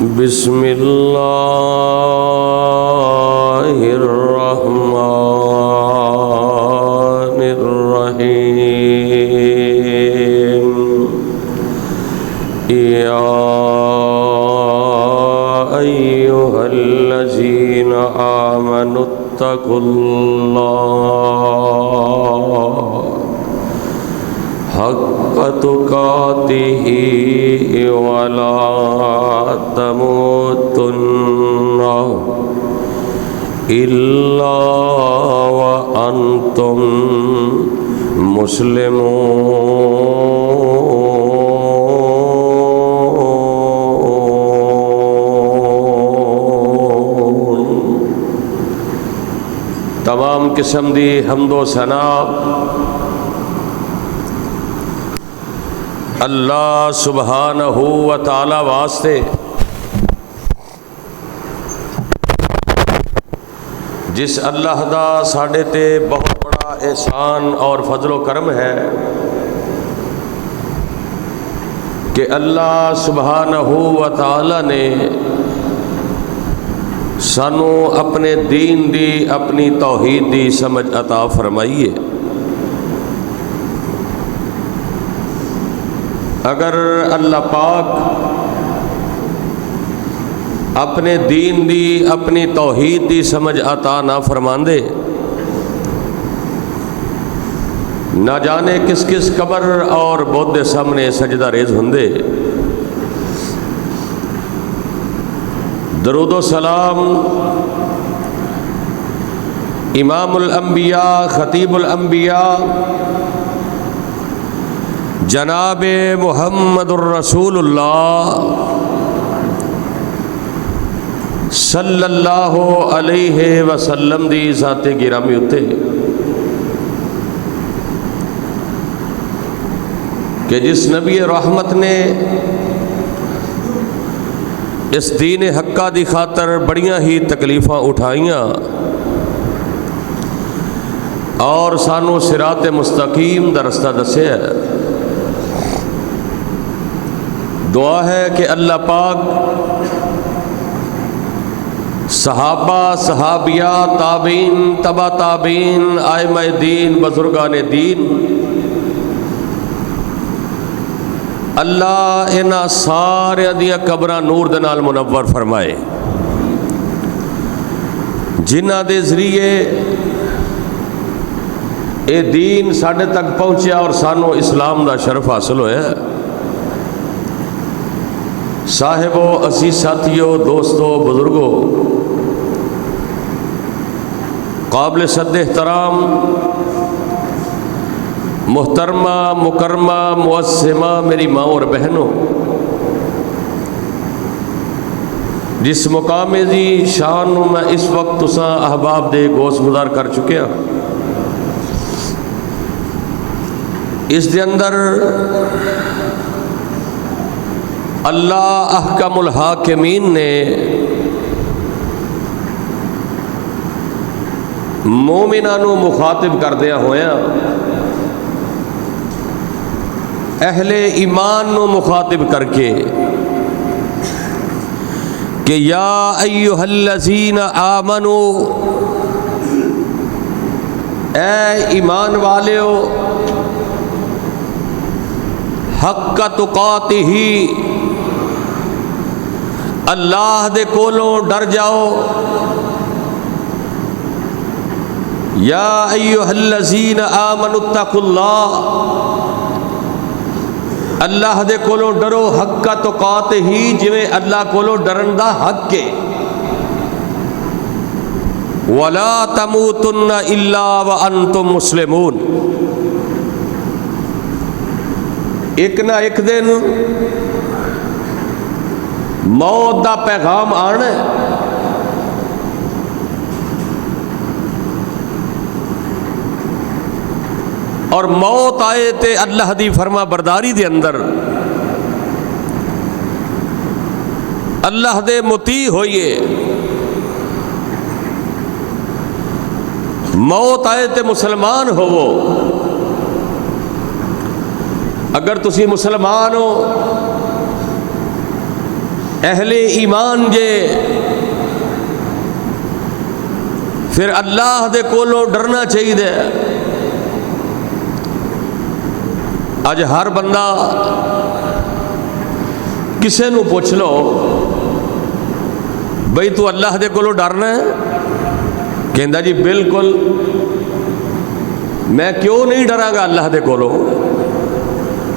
بسم اللہ الرحمن الرحیم یا ایہا الذین آمنوا اتقوا اللہ حق تقاتہ ولا تموتن الا وانتم مسلمون۔ تمام قسم دی حمد و ثنا اللہ سبحانہ و تعالی واسطے جس اللہ دا ساڈے تے بہت بڑا احسان اور فضل و کرم ہے کہ اللہ سبحانہ و تعالی نے سانو اپنے دین دی اپنی توحید دی سمجھ عطا فرمائی ہے۔ اگر اللہ پاک اپنے دین دی اپنی توحید دی سمجھ عطا نہ فرماندے، نہ جانے کس کس قبر اور بت دے سامنے سجدہ ریز ہوندے۔ درود و سلام امام الانبیاء خطیب الانبیاء جناب محمد الرسول اللہ صلی اللہ علیہ وسلم دی ذات گرامی اتے کہ جس نبی رحمت نے اس دین حقہ دی خاطر بڑیاں ہی تکلیفاں اٹھائیاں اور سانو صراط مستقیم دا رستہ دسیا ہے۔ دعا ہے کہ اللہ پاک صحابہ صحابیہ تابعین تبع تابعین ائمہ دین بزرگان دین اللہ انہاں سارے دیاں قبراں نور دے نال منور فرمائے، جنہاں دے ذریعے اے دین ساڈے تک پہنچیا اور سانو اسلام دا شرف حاصل ہویا ہے۔ صاحبو عزیز ساتھیو دوستو بزرگو، قابل صد احترام محترمہ مکرمہ معصمہ میری ماں اور بہنوں، جس مقام دی شان میں اس وقت تساں احباب دے گوش گزار کر چکے ہیں، اس دے اندر اللہ احکم الحاکمین نے مومنانو مخاطب کردیا ہویا اہل ایمان نو مخاطب کر کے کہ یا ایہا الذین آمنو، اے ایمان والیو، حق تقاتہ، اللہ دے کولوں ڈر جاؤ، یا ایہا الذین آمنوا اتقوا اللہ، اللہ دے کولوں ڈرو حق تقاتہ جویں اللہ کولوں ڈرن دا حق کے، ولا تموتن الا وانتم مسلمون۔ ایک نہ ایک دن موت دا پیغام آنا ہے، اور موت آئے تے اللہ دی فرما برداری دے اندر اللہ دے مطیع ہوئیے، موت آئے تے مسلمان ہوو۔ اگر تسی مسلمان ہو، اہل ایمان جے پھر اللہ دے کولوں ڈرنا چاہیے۔ اج ہر بندہ کسے نو پوچھ لو بھئی تو اللہ دے کولوں ڈرنا ہے، کہندا جی بالکل، میں کیوں نہیں ڈراں گا اللہ دے کولوں،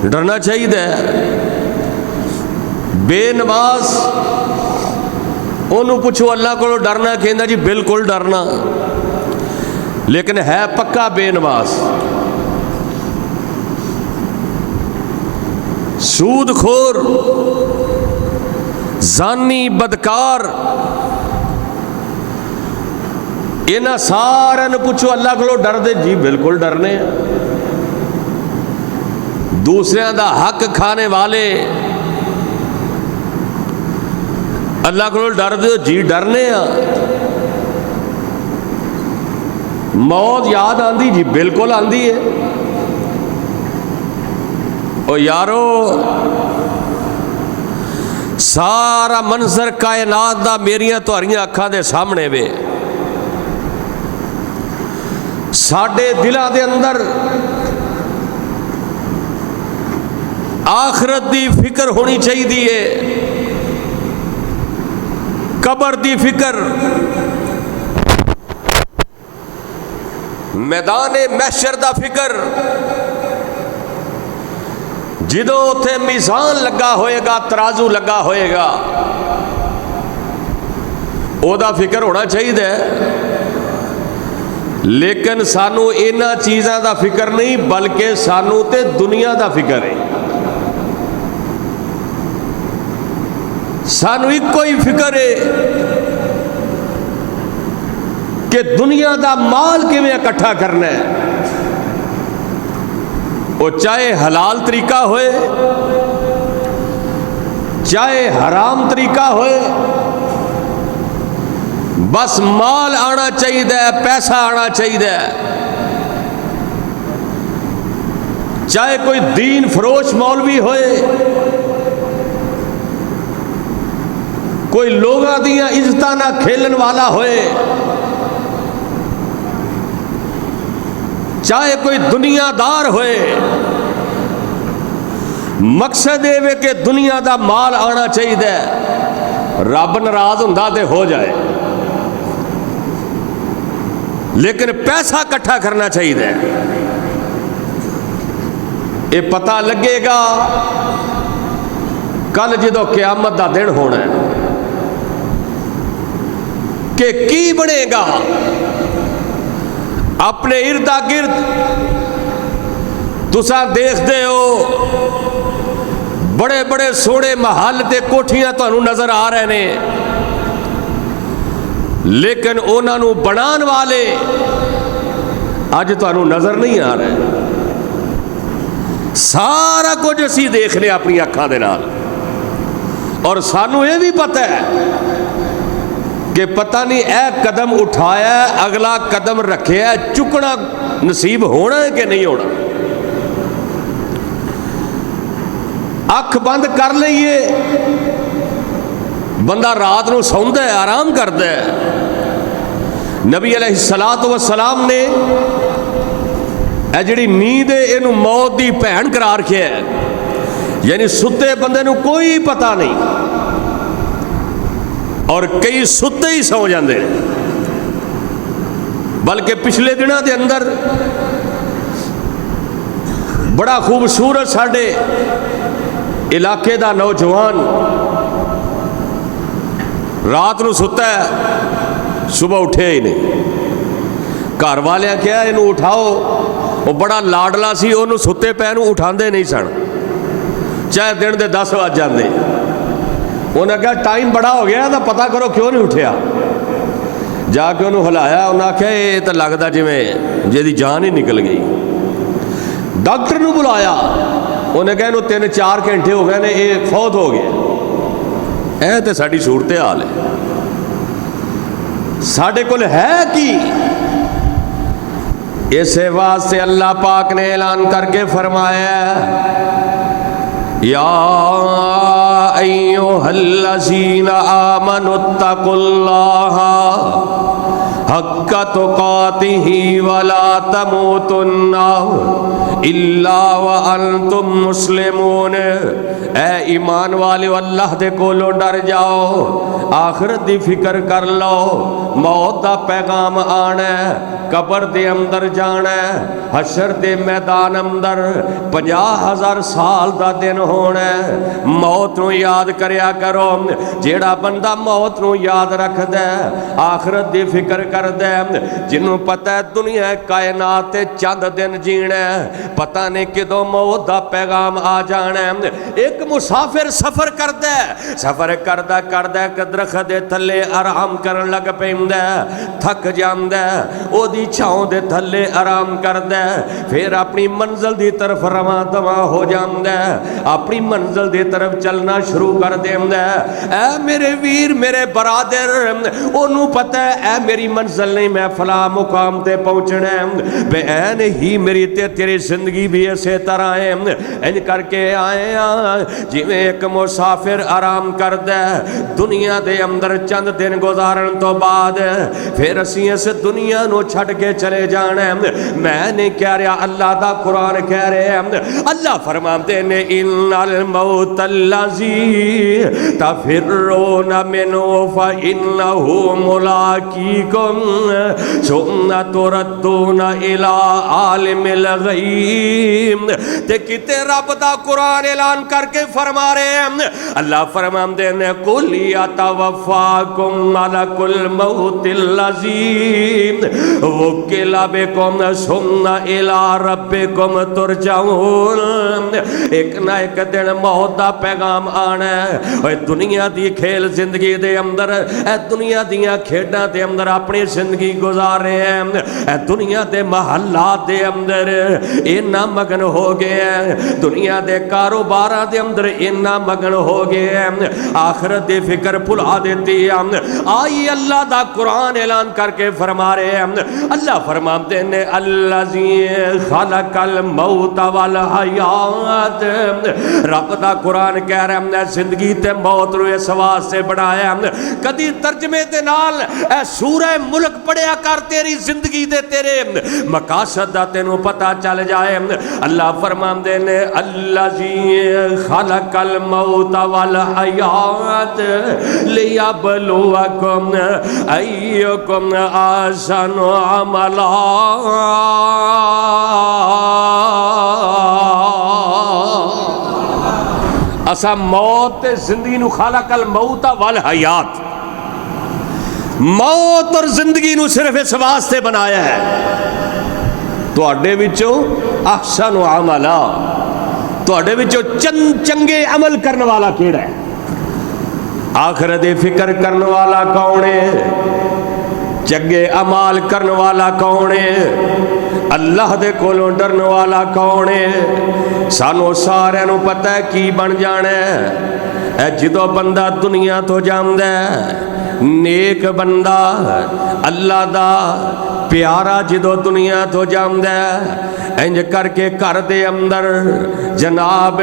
ڈرنا چاہیے۔ بے نماز انہوں پوچھو اللہ کو ڈرنا، کہندا جی بالکل ڈرنا، لیکن ہے پکا بے نماز۔ سود خور، زانی، بدکار، انہاں سارے نو پوچھو اللہ کو ڈر دے، جی بالکل ڈرنے ہیں۔ دوسرے دا حق کھانے والے اللہ کو ڈر دے، جی ڈرنے ہیں۔ موت یاد آندی، جی بالکل آندی ہے۔ او یارو سارا منظر کائنات دا میریاں تہاریاں اکھاں دے سامنے وے، ساڈے دلاں دے اندر آخرت دی فکر ہونی چاہیے، قبر دی فکر، میدان محشر دا فکر، جدوں اتھے میزان لگا ہوئے گا، ترازو لگا ہوئے گا، او دا فکر ہونا چاہیے۔ لیکن سانو انہاں چیزاں دا فکر نہیں، بلکہ سانو تے دنیا دا فکر ہے۔ سانو ایک کوئی فکر ہے کہ دنیا دا مال کیویں اکٹھا کرنا ہے، وہ چاہے حلال طریقہ ہوئے چاہے حرام طریقہ ہوئے، بس مال آنا چاہیے، پیسہ آنا چاہیے۔ چاہے کوئی دین فروش مولوی ہوئے، کوئی لوگاں دیاں عزتاں نہ کھیلن والا ہوئے، چاہے کوئی دنیا دار ہوئے، مقصد یہ کہ دنیا دا مال آنا چاہیے، رب ناراض ہوندا تے ہو جائے، لیکن پیسہ کٹھا کرنا چاہیے۔ یہ پتہ لگے گا کل جدو قیامت دا دن ہونا ہے کہ کی بنے گا۔ اپنے ارد گرد تساں دیکھتے ہو بڑے بڑے سونے محل تے کوٹھیاں تانوں نظر آ رہے نے، لیکن انہاں نوں بنان والے اج تانوں نظر نہیں آ رہے۔ سارا کچھ اسی دیکھ رہے اپنی اکھاں دے نال، اور سانوں یہ بھی پتہ ہے کہ پتہ نہیں اے قدم اٹھایا ہے، اگلا قدم رکھیا ہے، چکنا نصیب ہونا ہے کہ نہیں ہونا۔ اکھ بند کر لئیے، بندہ رات نو سوندا ہے، آرام کرتا ہے۔ نبی علیہ السلام نے اے جڑی نیند ہے اینو موت دی بہن قرار کیا ہے، یعنی ستے بندے نو کوئی پتہ نہیں، اور کئی ستے ہی سو جاندے، بلکہ پچھلے دنوں دے اندر بڑا خوبصورت ساڈے علاقے دا نوجوان رات نو ستا ہے، صبح اٹھے ہی نہیں۔ گھر والے کیا اینو اٹھاؤ، وہ بڑا لاڈلا سی، انہوں ستے پے نو اٹھاندے نہیں سن، چاہے دن دے 10 بج جاندے۔ انہوں نے کہا ٹائم بڑا ہو گیا تو پتہ کرو کیوں نہیں اٹھیا۔ جا کے انہوں ہلایا، انہوں نے کہا یہ تو لگتا جی دی جان ہی نکل گئی۔ ڈاکٹر نو بلایا، انہوں نے کہا انہوں 3-4 گھنٹے ہو گئے نے، یہ فوت ہو گیا۔ اے تے ساڈی صورت حال ہے، ساڈے کول ہے کی؟ اسے واسطے اللہ پاک نے اعلان کر کے فرمایا، یا أيها الذين آمنوا اتقوا الله حق تقاته ولا تموتن إلا وأنتم مسلمون۔ اے ایمان والو اللہ دے کولوں ڈر جاؤ، آخرت دی فکر کر لو، موت دا پیغام آنا ہے، قبر دے اندر جانا ہے، حشر دے میدان اندر 50,000 سال دا دن ہونا ہے۔ موت نو یاد کریا کرو، جیڑا بندہ موت نو یاد رکھ دے، آخرت دی فکر کر دے، جنہوں پتہ ہے دنیا کائنات چند دن جینا ہے، پتہ نہیں کدوں موت دا پیغام آ جانا ہے۔ ایک مسافر سفر کر دے، سفر کردہ کردہ درخت دے تھلے آرام کرن لگ پیندے، تھک جاندے، او دی چھاؤں دے تھلے آرام کر دے، پھر اپنی منزل دی طرف رواں دواں ہو جاندے، اپنی منزل دی طرف چلنا شروع کر دیندے۔ اے میرے ویر میرے برادر، انہوں پتہ ہے اے میری منزل نہیں، میں فلاں مقام تے پہنچنا ہے، بے این ہی میری تیری زندگی بھی اسے طرح ہے، ان کر کے آئے جی میں ایک مسافر آرام کر دے، دنیا دے اندر چند دن گزارن تو بعد پھر اسی اس دنیا نو چھٹ کے چلے جانا ہے۔ میں نے کہہ رہا، اللہ دا قرآن کہہ رہے ہیں، اللہ فرماتے ہیں ان الموت الذی تفرون منہ فإنہ ملاقیکم ثم تردون الی عالم الغیب۔ تے کتے رب دا قرآن اعلان کر کے فرما رہے ہیں، اللہ فرماتے ہیں قل یتوفاکم ملک الموت الذی وکل بکم ثم الی ربکم ترجعون۔ ایک نہ ایک دن موت دا پیغام آنا ہے۔ اے دنیا دی کھیل زندگی دے اندر، اے دنیا دیاں کھیڈاں دے اندر اپنی زندگی گزار رہے ہیں، اے دنیا دے محلات دے اندر اینا مگن ہو گئے ہیں، دنیا دے کاروباراں دے اندر اینا مگن ہو گئے ہیں، آخرت دی فکر بھلا دیتی ہے۔ آئی اللہ دا قرآن اعلان کر کے فرما رہے ہیں، اللہ فرماتے ہیں الذی خلق الموت والحیات۔ رب دا قرآن کہہ رہے ہیں زندگی تے موت رو اس واسطے بنایا۔ کدی ترجمے دے نال اے سورہ ملک پڑھیا کر، تیری زندگی دے تیرے مقاصد دا تینوں پتہ چل جائے۔ اللہ فرماتے ہیں الذی خلق الموت والحیات لیبلوکم ایکم احسن عملا۔ اسا موت زندگی نو خلق الموت والحیات، موت اور زندگی نو صرف اس واسطے بنایا ہے تواڈے وچوں احسن عملا، تواڈے وچوں چنگے عمل کرنے والا کیڑا ہے؟ آخرت دی فکر کرنے والا کون ہے؟ چنگے اعمال کرنے والا کون ہے؟ اللہ دے کولوں ڈرنے والا کون ہے؟ سانو سارے نو پتہ ہے کی بن جانا ہے۔ اے جدو بندہ دنیا تو جاندہ ہے، نیک بندہ اللہ دا پیارا جدو دنیا تو جاندہ ہے، انج کر کے گھر دے اندر جناب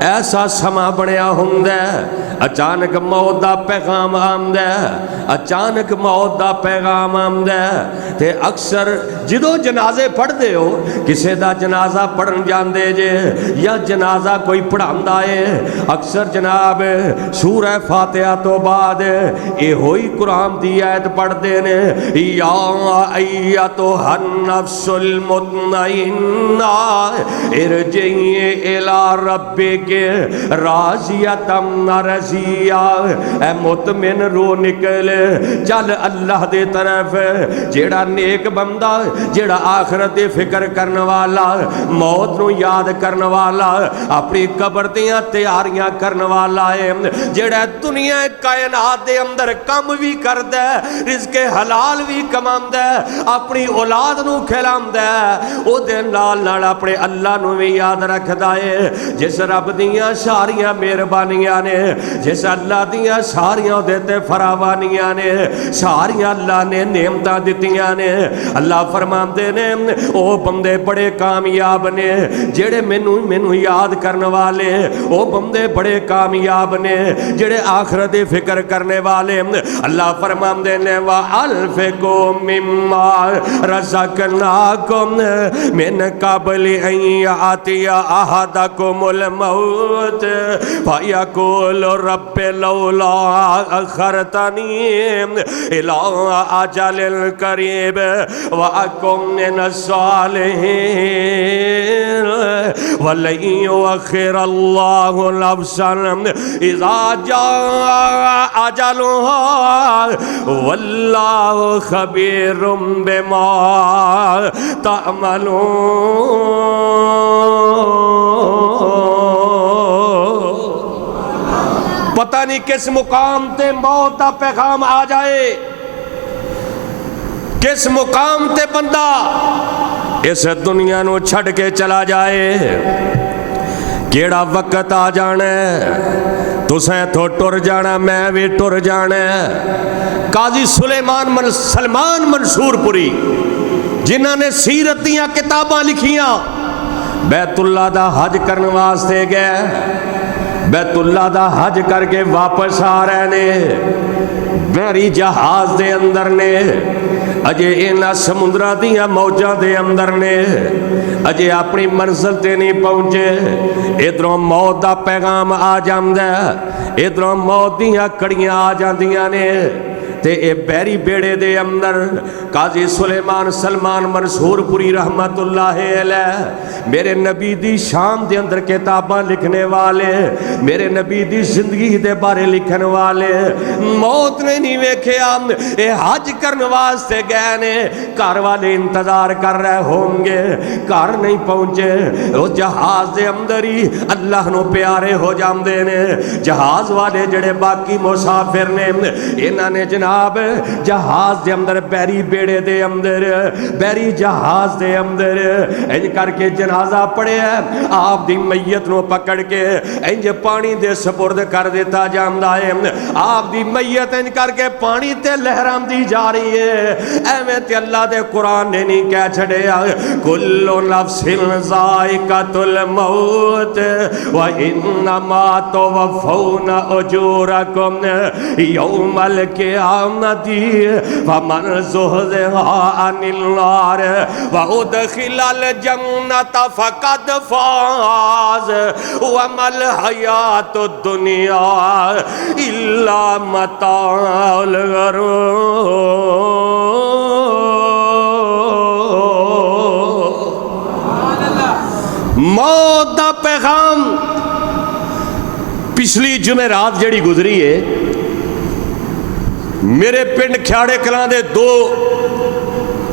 ایسا سما بنیا ہوندہ ہے، اچانک موت دا پیغام آمدہ ہے، اچانک موت دا پیغام آمدہ ہے۔ تے اکثر جدو جنازے پڑھ دے ہو، کسے دا جنازہ پڑھن جان دے جے یا جنازہ کوئی پڑھان دائے، اکثر جناب سورہ فاتحہ تو بعد اے ہوئی قرآن دی آیت پڑھ دینے، یا ایتھا النفس المطمئنہ ارجعی الی ربک راضیۃ مرضیہ۔ اے مطمئن رو نکل چل اللہ دے طرف، جیڑا نیک بندہ، جیڑا آخرت دی فکر کرنے والا، موت نو یاد کرنے والا، اپنی قبر دیاں تیاریاں کرنے والا ہے، جیڑا دنیا کائنات دے اندر کم بھی کر دے، رزق حلال بھی کمان دے، اپنی اولاد نو کھلام دے، او دے نال نال اپنے اللہ نو بھی یاد رکھ دائے، جس رب دیاں ساریاں مہربانیاں نے جس اللہ دیاں ساریاں دیتے فراوانیاں نے، ساریاں اللہ نے نعمتاں دتیاں نے۔ اللہ فرماندے نے او بندے بڑے کامیاب نے جڑے مینوں یاد کرنے والے، او بندے بڑے کامیاب نے جڑے آخرت دی فکر کرنے والے۔ اللہ فرماندے نے وَأَنفِقُوا مِمَّا رَزَقْنَاكُمْ مِنْ قَبْلِ أَنْ يَأْتِيَ أَحَدَكُمُ الْمَوْتُ فَيَقُولُ رَبِّ لَوْلَا أَخَّرْتَنِي إِلَىٰ أَجَلٍ قَرِيبٍ وَأَكُن مِّنَ الصَّالِحِينَ وَلَن يُؤَخِّرَ اللَّهُ نَفْسًا إِذَا جَاءَ أَجَلُهَا وَاللَّهُ خَبِيرٌ بِمَا تعملون۔ پتہ نہیں کس مقام تے موت دا پیغام آ جائے، کس مقام تے بندہ اس دنیا نو چھڑ کے چلا جائے، کیڑا وقت آ جانا ہے تسیں تو ٹر جانا، میں بھی ٹر جانا ہے۔ قاضی سلمان منصور پوری جنہاں نے سیرت دیاں کتاباں لکھیاں، بیت اللہ دا حج کرنے واسطے گئے، بیت اللہ دا حج کر کے واپس آ رہے نے، بحری جہاز دے اندر نے، اجے اینا سمندرہ دیاں موجہ دے اندر نے، اجے اپنی منزل تے نہیں پہنچے، ادھروں موت دا پیغام آ جاندہ، ادھروں موت دیاں کڑیاں آ جاندیاں نے، تے اے بحری بیڑے دے اندر قاضی سلمان منصور پوری رحمت اللہ علیہ میرے نبی دی شان دے اندر کتاباں لکھنے والے، میرے نبی دی زندگی دے بارے لکھنے والے، موت نے نہیں ویکھیا، اے حج کرنے واسطے گئے نے، گھر والے انتظار کر رہے ہوں گے، گھر نہیں پہنچے، وہ جہاز دے اندر ہی اللہ نو پیارے ہو جاندے نے۔ جہاز والے جڑے باقی مسافر نے، انہاں نے جناب جہاز دے اندر بحری بیڑے دے اندر، بحری جہاز دے اندر انج کر کے جنازہ پڑے ہے، آپ دی میت نو پکڑ کے انج پانی دے سپرد کر دیتا جاندا ہے، آپ دی میت انج کر کے پانی تے لہرام دی جا رہی ہے۔ ایویں تے اللہ دے قرآن نے نہیں کہہ چھڑیا کل نفس ذائقۃ الموت وانما توفون اجورکم یوم القیامت فمن زحزح عن النار وادخل الجنۃ فقد فاز وما الحیاۃ الدنیا الا متاع الغرور۔ موت دا پیغام پچھلی جمعرات جڑی گزری ہے، میرے پنڈ کھیاڑے کلاں دے دو،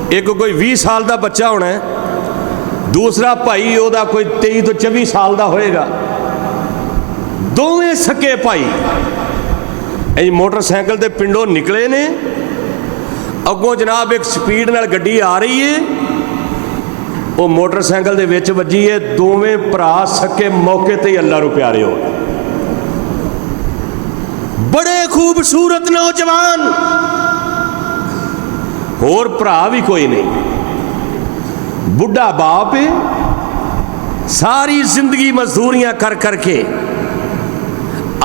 ایک کوئی 20 سال دا بچہ ہونا ہے، دوسرا بھائی او دا کوئی 23 تو 24 سال دا ہوئے گا، دوویں سکے بھائی موٹر سائیکل دے پنڈوں نکلے نے، اگوں جناب ایک سپیڈ نال گڈی آ رہی ہے، وہ موٹر سائیکل دے وچ وجی ہے، دوویں بھرا سکے موقع تے اللہ نو پیارے ہو، بڑے خوبصورت نوجوان، اور بھرا بھی کوئی نہیں، بڑھا باپ ہے، ساری زندگی مزدوریاں کر کر کے،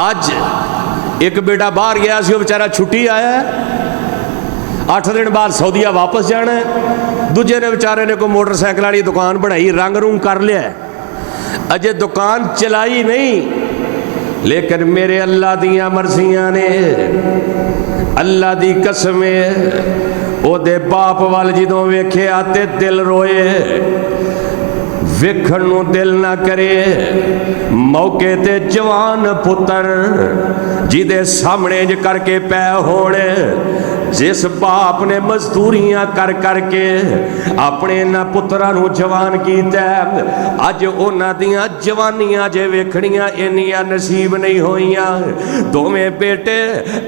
آج ایک بیٹا باہر گیا سی، وہ بیچارہ چھٹی آیا ہے، 8 دن بعد سعودیہ واپس جانا ہے، دوجے نے بیچارے نے کوئی موٹر سائیکل والی دکان بنائی، رنگ رونگ کر لیا ہے، اجے دکان چلائی نہیں، لیکن میرے اللہ دیاں مرضیاں نے، اللہ دی قسمیں او دے باپ وال جدوں ویکھے آتے دل روئے، ویکھن نو دل نہ کرے، موقع تے جوان پتر جدے سامنے ج کر کے پے ہونے، جس باپ نے مزدوریاں کر کر کے اپنے نہ پترہ نو جوان کیتا ہے، اج اونا دیاں جوانیاں جے ویکھنیاں انیاں نصیب نہیں ہوئیاں، دوویں بیٹے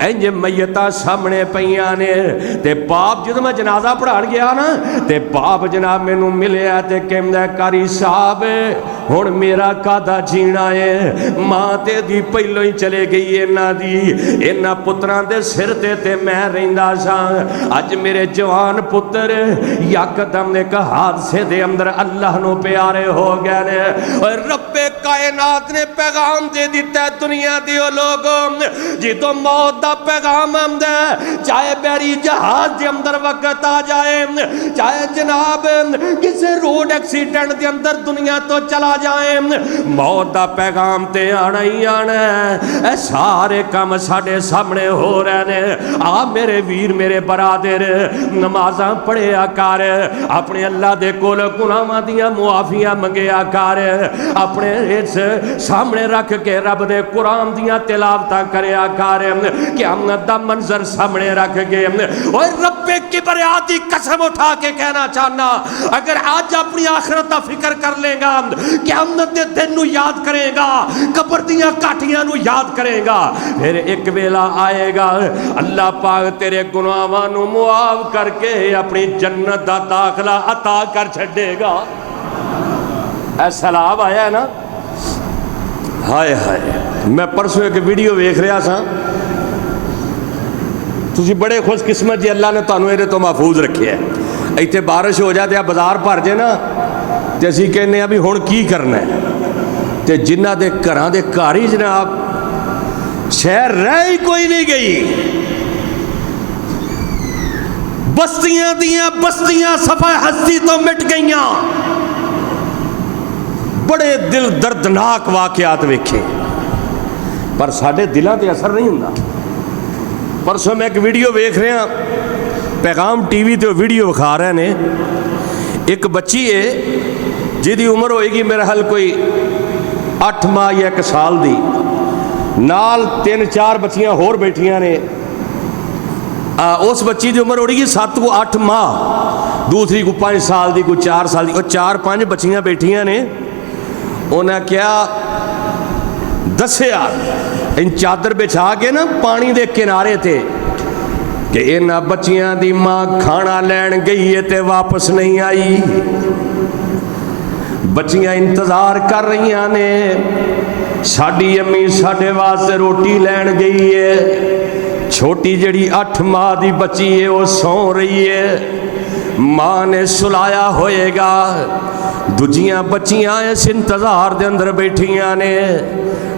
انج میتاں سامنے پیاں نے، تے باپ جدوں میں جنازہ پڑھان گیا نا، تے باپ جناب مینوں ملیا تے کہندا کاری साहब हुण मेरा कादा जीना है, मां ते दी पहलों ही चले गई इन्हां दी, इन्हां पुत्रां दे सिर ते मैं रहिंदा सां। अज मेरे जवान पुत्र यकदम एक हादसे दे अंदर अल्लाह नूं प्यारे हो गए ने। और रब्बे कायनात ने पैगाम दे दिता दुनिया दे लोगों, जिदों मौत दा पैगाम आंदा, चाहे बैरी जहाज दे अंदर वक्त आ जाए, चाहे जनाब किसी रोड एक्सीडेंट दे अंदर दुनिया तो चला जाए, मौत दा पैगाम ते आना ही आना है। सारे काम साडे सामने हो रहे ने। आ मेरे वीर मेरे बरादर, नमाज़ां पढ़िया कर, अपने अल्लाह दे कोल गुनाहां दियां मुआफियां मंगिया कर, अपने इस सामने रख के रब दे कुरान दियां तिलावतां करया कर, क़यामत दा मंजर सामने रख के और रब्बे किबरिया दी कसम उठा के कहना चाहना, अगर आज अपनी आखिरत दा फिक्र कर लेगा, क़यामत दे दिन नूं याद करेगा, कब्र दियां काठियां नूं याद करेगा, फिर एक वेला आएगा अल्लाह पाक तेरे गुनाहां नूं मुआफ करके अपनी जन्नत दा दाखला अता कर छड़ेगा। ऐसा लाभ आया है ना। हाय हाय, मैं परसों एक वीडियो वेख रहा था, तुसी बड़े खुशकिस्मत जी, अल्लाह ने तुहानू इहदे तो महफूज रखे है। इत्थे बारिश हो जाए तो बाजार भर जाए ना, तो असीं कहने आ भी हुण की करना है, तो जिन्हां दे घरां दे घर ही जनाब शहर रह ही कोई नहीं गई, बस्तियां दियां बस्तियां सफा हस्ती तो मिट गईयां। बड़े दिल दर्दनाक वाकयात वेखे, पर साडे दिलां ते असर नहीं हुंदा। परसों मैं एक वीडियो वेख रहा, पैगाम टीवी ते वीडियो विखा रहे ने, एक बच्ची है जिहदी उम्र होएगी मेरा हाल कोई 8 माह या 1 साल दी, नाल 3-4 बच्चियां होर बैठियां ने। उस बच्ची की उम्र होगी 7 को 8 माह, दूसरी को 5 साल की, कोई 4 साल की, और 4-5 बच्चियां बैठियां ने। उन्हें क्या दसिया, इन चादर बिछा के ना पानी दे किनारे थे कि इन्हां बच्चियां दी मां खाना लैन गई है ते वापस नहीं आई। बच्चियां इंतजार कर रही ने, साडी अम्मी साडे वास्ते रोटी लैन गई है। छोटी जड़ी 8 माह दी बच्ची है वो सौ रही है, मां ने सुलाया होएगा। दूजियां बच्चियां इस इंतजार दे अंदर बैठियां ने,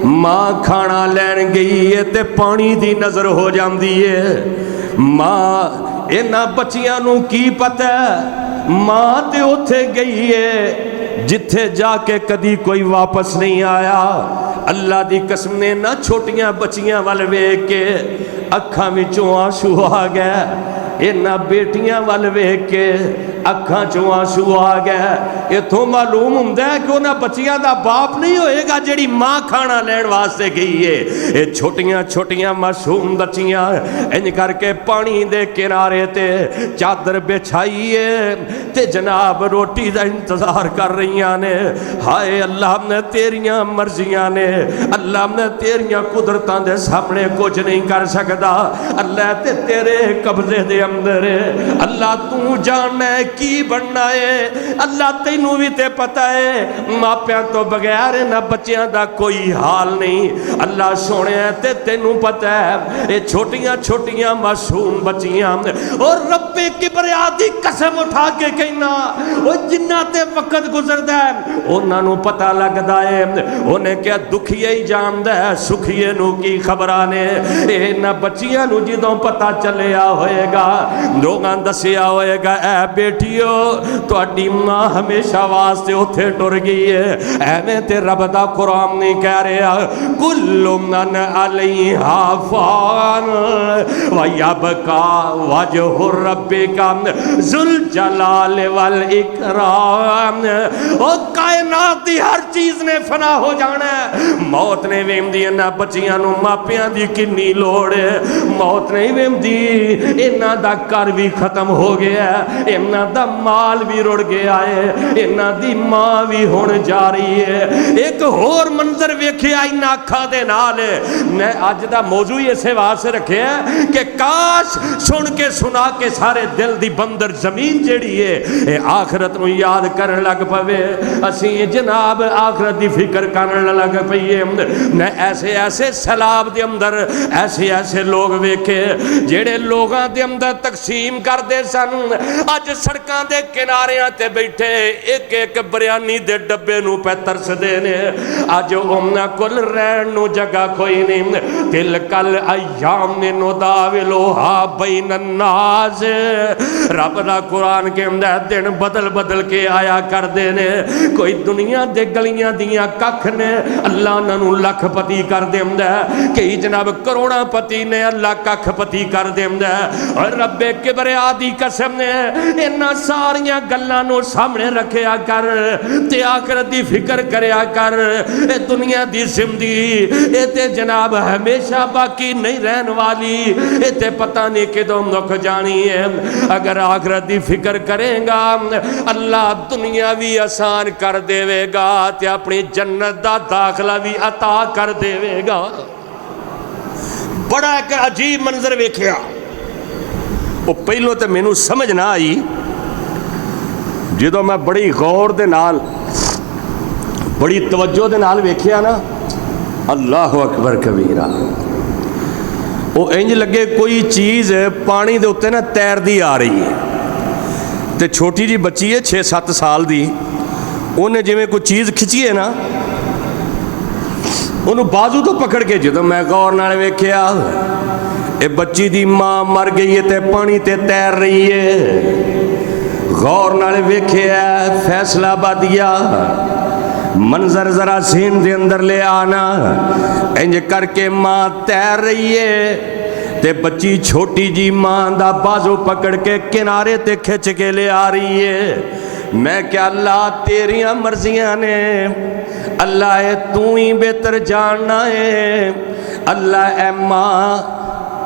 मां खाना लैन गई है ते पानी दी नजर हो जाती है। मां इन्हां बच्चियां नूं की पता, मां ते उत्थे गई है जिथे जाके कदी कोई वापस नहीं आया। अल्लाह दी कसम ने ना छोटियां बच्चियां वल वेख के अखां विचों आंसू आ गए, इन्हां बेटियां वल वेख के अखां चों आंसू आ गए। इथों मालूम हुंदा है कि उन्हां बच्चियां दा बाप नहीं होएगा जिहड़ी मां खाना लैण वास्ते गई है। ये छोटियां छोटियां मासूम बच्चियां इंज करके पानी दे किनारे ते चादर बिछाई है ते जनाब रोटी दा इंतजार कर रही ने। हाय अल्लाह ने तेरियां मर्जियां ने, अल्लाह ने तेरियां कुदरतां दे सामने कुछ नहीं कर सकदा। अल्लाह ते तेरे कब्जे दे अंदर है। अल्लाह तू जानना है की बनना है, अल्लाह तेनू भी ते पता है। मापियां तो बगैर ना बच्चियां दा कोई हाल नहीं। अल्लाह सोने ते तेनू पता है ये छोटियां छोटियां मासूम बच्चियां और रब्बे किबरिया दी कसम उठा के कहना, ओ जिन्ना ते वक्त गुजरदा है उन्हां नू पता लगदा है। उन्हें क्या दुखिया ही जानदा है, सुखिए नू की खबरां ने। इन्हां बच्चियां नू जदों पता चलिया होएगा, लोगां दसिया होएगा ऐ बेटियो तुहाडी मां हमेशा वास्ते उत्थे टुर गई है। एवें ते रब दा कुरान नहीं कह रहा, कुल्लु मन अलैहा फान व यबका वजहु रब्बिका जुल जलाल वल इकराम। ओ कायनात दी हर चीज ने फना हो जाना है। मौत ने वेंदी इन्हां बच्चियां नू मापियां दी किन्नी लोड़ है। मौत नहीं वेंदी, इन्हां दा घर भी खत्म हो गया, इन्हां دا مال بھی رڑ گیا ہے، انہاں دی ماں بھی ہون جا رہی ہے۔ ایک اور منظر ویکھیا انہاں اکھاں دے نال، میں اج دا موضوع اسے واسطے رکھیا ہے کہ کاش سن کے سنا کے سارے دل دی بندر زمین جیڑی ہے اے آخرت نو یاد کرن لگ پوے، اسی جناب آخرت دی فکر کرن لگ پئیے۔ میں ایسے ایسے سیلاب دے اندر ایسے ایسے لوگ ویکھے جیڑے لوگاں دے اندر تقسیم کر دے سن، اج سڑکاں دے کناریاں تے بیٹھے ایک ایک بریانی دے ڈبے نو پہ ترس دے نے، اج انہاں کول رہن نو جگہ کوئی نہیں۔ تلک الایام نداولھا بین الناس، رب دا قرآن کے اندر دن بدل بدل کے آیا کر دے نے، کوئی دنیا دے گلیاں دیاں ککھ نے اللہ ننو لکھ پتی کر دے ہے، کئی جناب کروڑا پتی نے اللہ ککھ پتی کر دے ہے، اور رب کبریا دی قسم نے انہاں ساریاں گلاں نو سامنے رکھیا کر تے آخرت دی فکر کریا کر۔ اے دنیا دی زندگی اے تے جناب ہمیشہ باقی نہیں رہن والی، اے تے پتہ نہیں کدوں مک جانی ہے۔ اگر آخرت دی فکر کریں گا اللہ دنیا بھی آسان کر دے گا تے اپنی جنت دا داخلہ بھی عطا کر دے گا۔ بڑا ایک عجیب منظر ویکھیا، وہ پہلو تے مینوں سمجھ نہ آئی، جدوں میں بڑی غور دے نال بڑی توجہ دے نال ویکھیا نا، اللہ اکبر کبیرہ، وہ انج لگے کوئی چیز پانی دے اتے نا تیر دی آ رہی ہے، تے چھوٹی جی بچی ہے 6-7 سال دی، انہیں جو میں کوئی چیز کھچی ہے نا انہوں بازو تو پکڑ کے جدو میں غور نال ویکھیا اے بچی دی ماں مر گئی ہے تے پانی تے تیر رہی ہے۔ غور نال ویکھیا فیصلہ بادیا منظر ذرا سین دے اندر لے آنا، انج کر کے ماں تیر رہی ہے تے بچی چھوٹی جی ماں دا بازو پکڑ کے کنارے تے کھچ کے لے آ رہی ہے۔ میں کیا اللہ تیریاں مرضیاں نے، اللہ اے تو ہی بہتر جاننا ہے۔ اللہ اے ماں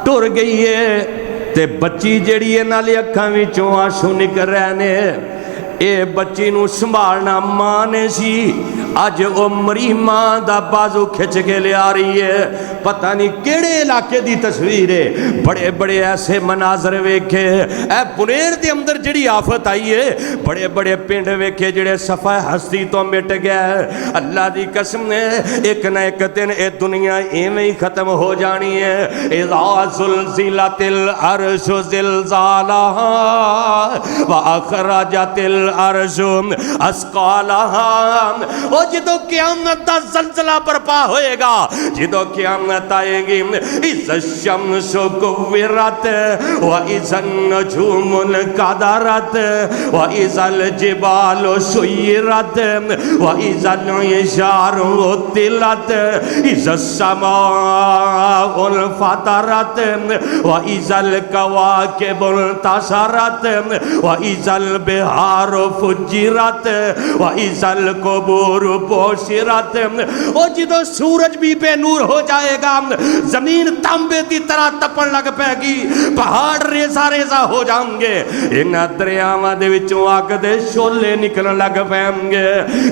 ٹر گئی ہے تے بچی جڑی ہے نالی اکھاں وچوں آنسو نکل رہے نے، اے بچی نو سنبھالنا ماں نے سی، اج او مری ماں دا بازو کھچ کے لے آ رہی ہے۔ پتہ نہیں کیڑے علاقے دی تصویر ہے، بڑے بڑے ایسے مناظر ویکھے، اے پنیر دے اندر جڑی آفت آئی ہے، بڑے بڑے پنڈ ویکھے جڑے صفحہ ہستی تو مٹ گیا ہے۔ اللہ دی قسم نے ایک نہ ایک دن اے دنیا ایویں ہی ختم ہو جانی ہے۔ اذا زلزلت الارض زلزالہا واخرجت الارض اثقالہا، او جدو قیامت دا زلزلہ برپا ہوئے گا، جدو قیامت آئے گی، اِذَا الشَّمْسُ كُوِّرَتْ وَإِذَا النُّجُومُ انْكَدَرَتْ وَإِذَا الْجِبَالُ سُيِّرَتْ وَإِذَا الْعِشَارُ عُطِّلَتْ إِذَا السَّمَاءُ انْفَطَرَتْ وَإِذَا الْكَوَاكِبُ انْتَثَرَتْ وَإِذَا الْبِحَارُ فُجِّرَتْ وَإِذَا الْقُبُورُ بُعْثِرَتْ، اور جدو سورج بھی بے نور ہو جائے گا، زمین تانبے دی طرح تپن لگ پے گی، پہاڑ ریزہ ریزہ ہو جائیں گے، ان دریاواں دے وچوں آگ دے شولے نکلن لگ پیں گے،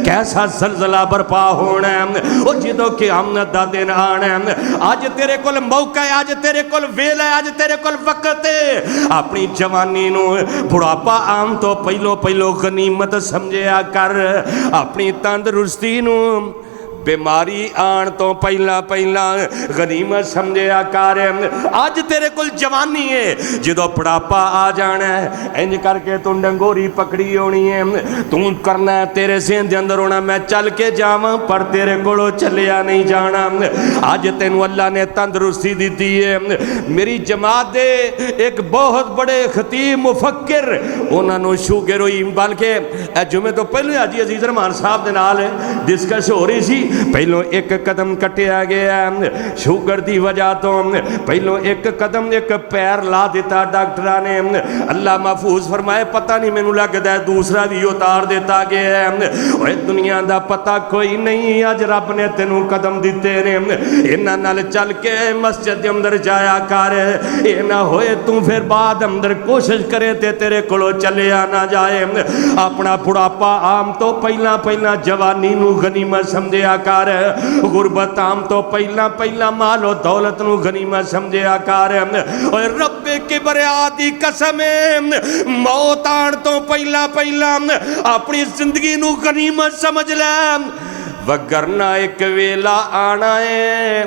کیسا زلزلہ برپا ہونا ہے۔ اور جدو قیامت دا دن آنا ہے، آج تیرے کول موقع ہے، آج تیرے کول ویلا ہے، آج تیرے کول وقت ہے، اپنی جوانی نو بڑھاپا آن تو پہلو غنیمت سمجھیا کر، اپنی تندرستی نو بیماری آن تو پہلا غنیمت سمجھیا کر۔ آج تیرے کل جوانی ہے، جدو پڑاپا آ جانا ہے، انج کر کے تو ڈنگوری پکڑی ہونی ہے، تو کرنا ہے تیرے ذہن دے اندر ہونا میں چل کے جاواں، پر تیرے کولو چلیا نہیں جانا۔ آج تینو اللہ نے تندرستی دیتی ہے۔ میری جماعت دے ایک بہت بڑے خطیب مفکر، انہاں نو شوگر ہوئی، بلکہ جمعے تو پہلے حاجی عزیز رحمان صاحب دے نال ڈسکس ہو رہی سی، پہلو ایک قدم کٹیا گیا شوگر دی وجہ تو پہلو ایک قدم ایک پیر لا دیتا ڈاکٹرہ نے اللہ محفوظ فرمائے پتہ نہیں میں نے لگتا ہے دوسرا بھی اتار دیتا گیا ہے دنیا دا پتہ کوئی نہیں آج رب نے تینوں قدم دیتے نے انہاں نال چل کے مسجد دے اندر جایا کر اے نہ ہوئے تو پھر بعد اندر کوشش کرے تے تیرے کولو چلیا نہ جائے اپنا بڑھاپا عام تو پہلا جوانی نو غنیمت سمجھیا کر غربت عام تو پہلا مال و دولت نو غنیمت سمجھیا کر اور رب کبریا دی قسم موت آن تو پہلا اپنی زندگی نو غنیمت سمجھ لے وگرنہ ایک ویلا آنا ہے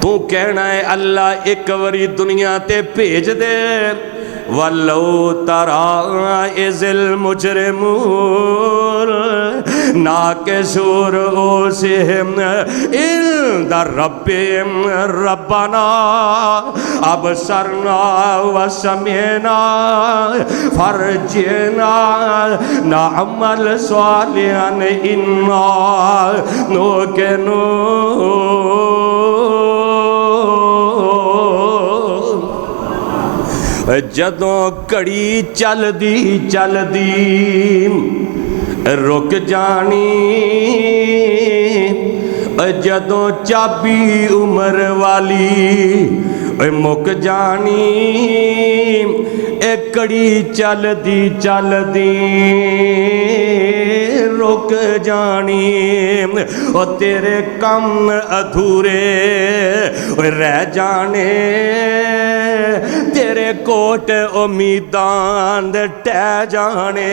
تو کہنا ہے اللہ ایک وری دنیا تے بھیج دے وَلَوْ تَرَىٰ إِذِ الْمُجْرِمُونَ نَاكِسُوا رُءُوسِهِمْ عِندَ رَبِّهِمْ رَبَّنَا أَبْصَرْنَا وَسَمِعْنَا فَارْجِعْنَا نَعْمَلْ صَالِحًا إِنَّا مُوقِنُونَ جدوں کڑی چل دی رک جانی جدوں چابی عمر والی مک جانی اے کڑی چل دی رک جانی او تیرے کم ادھورے رہ جانے تیرے کوٹ امیدان ٹہ جانے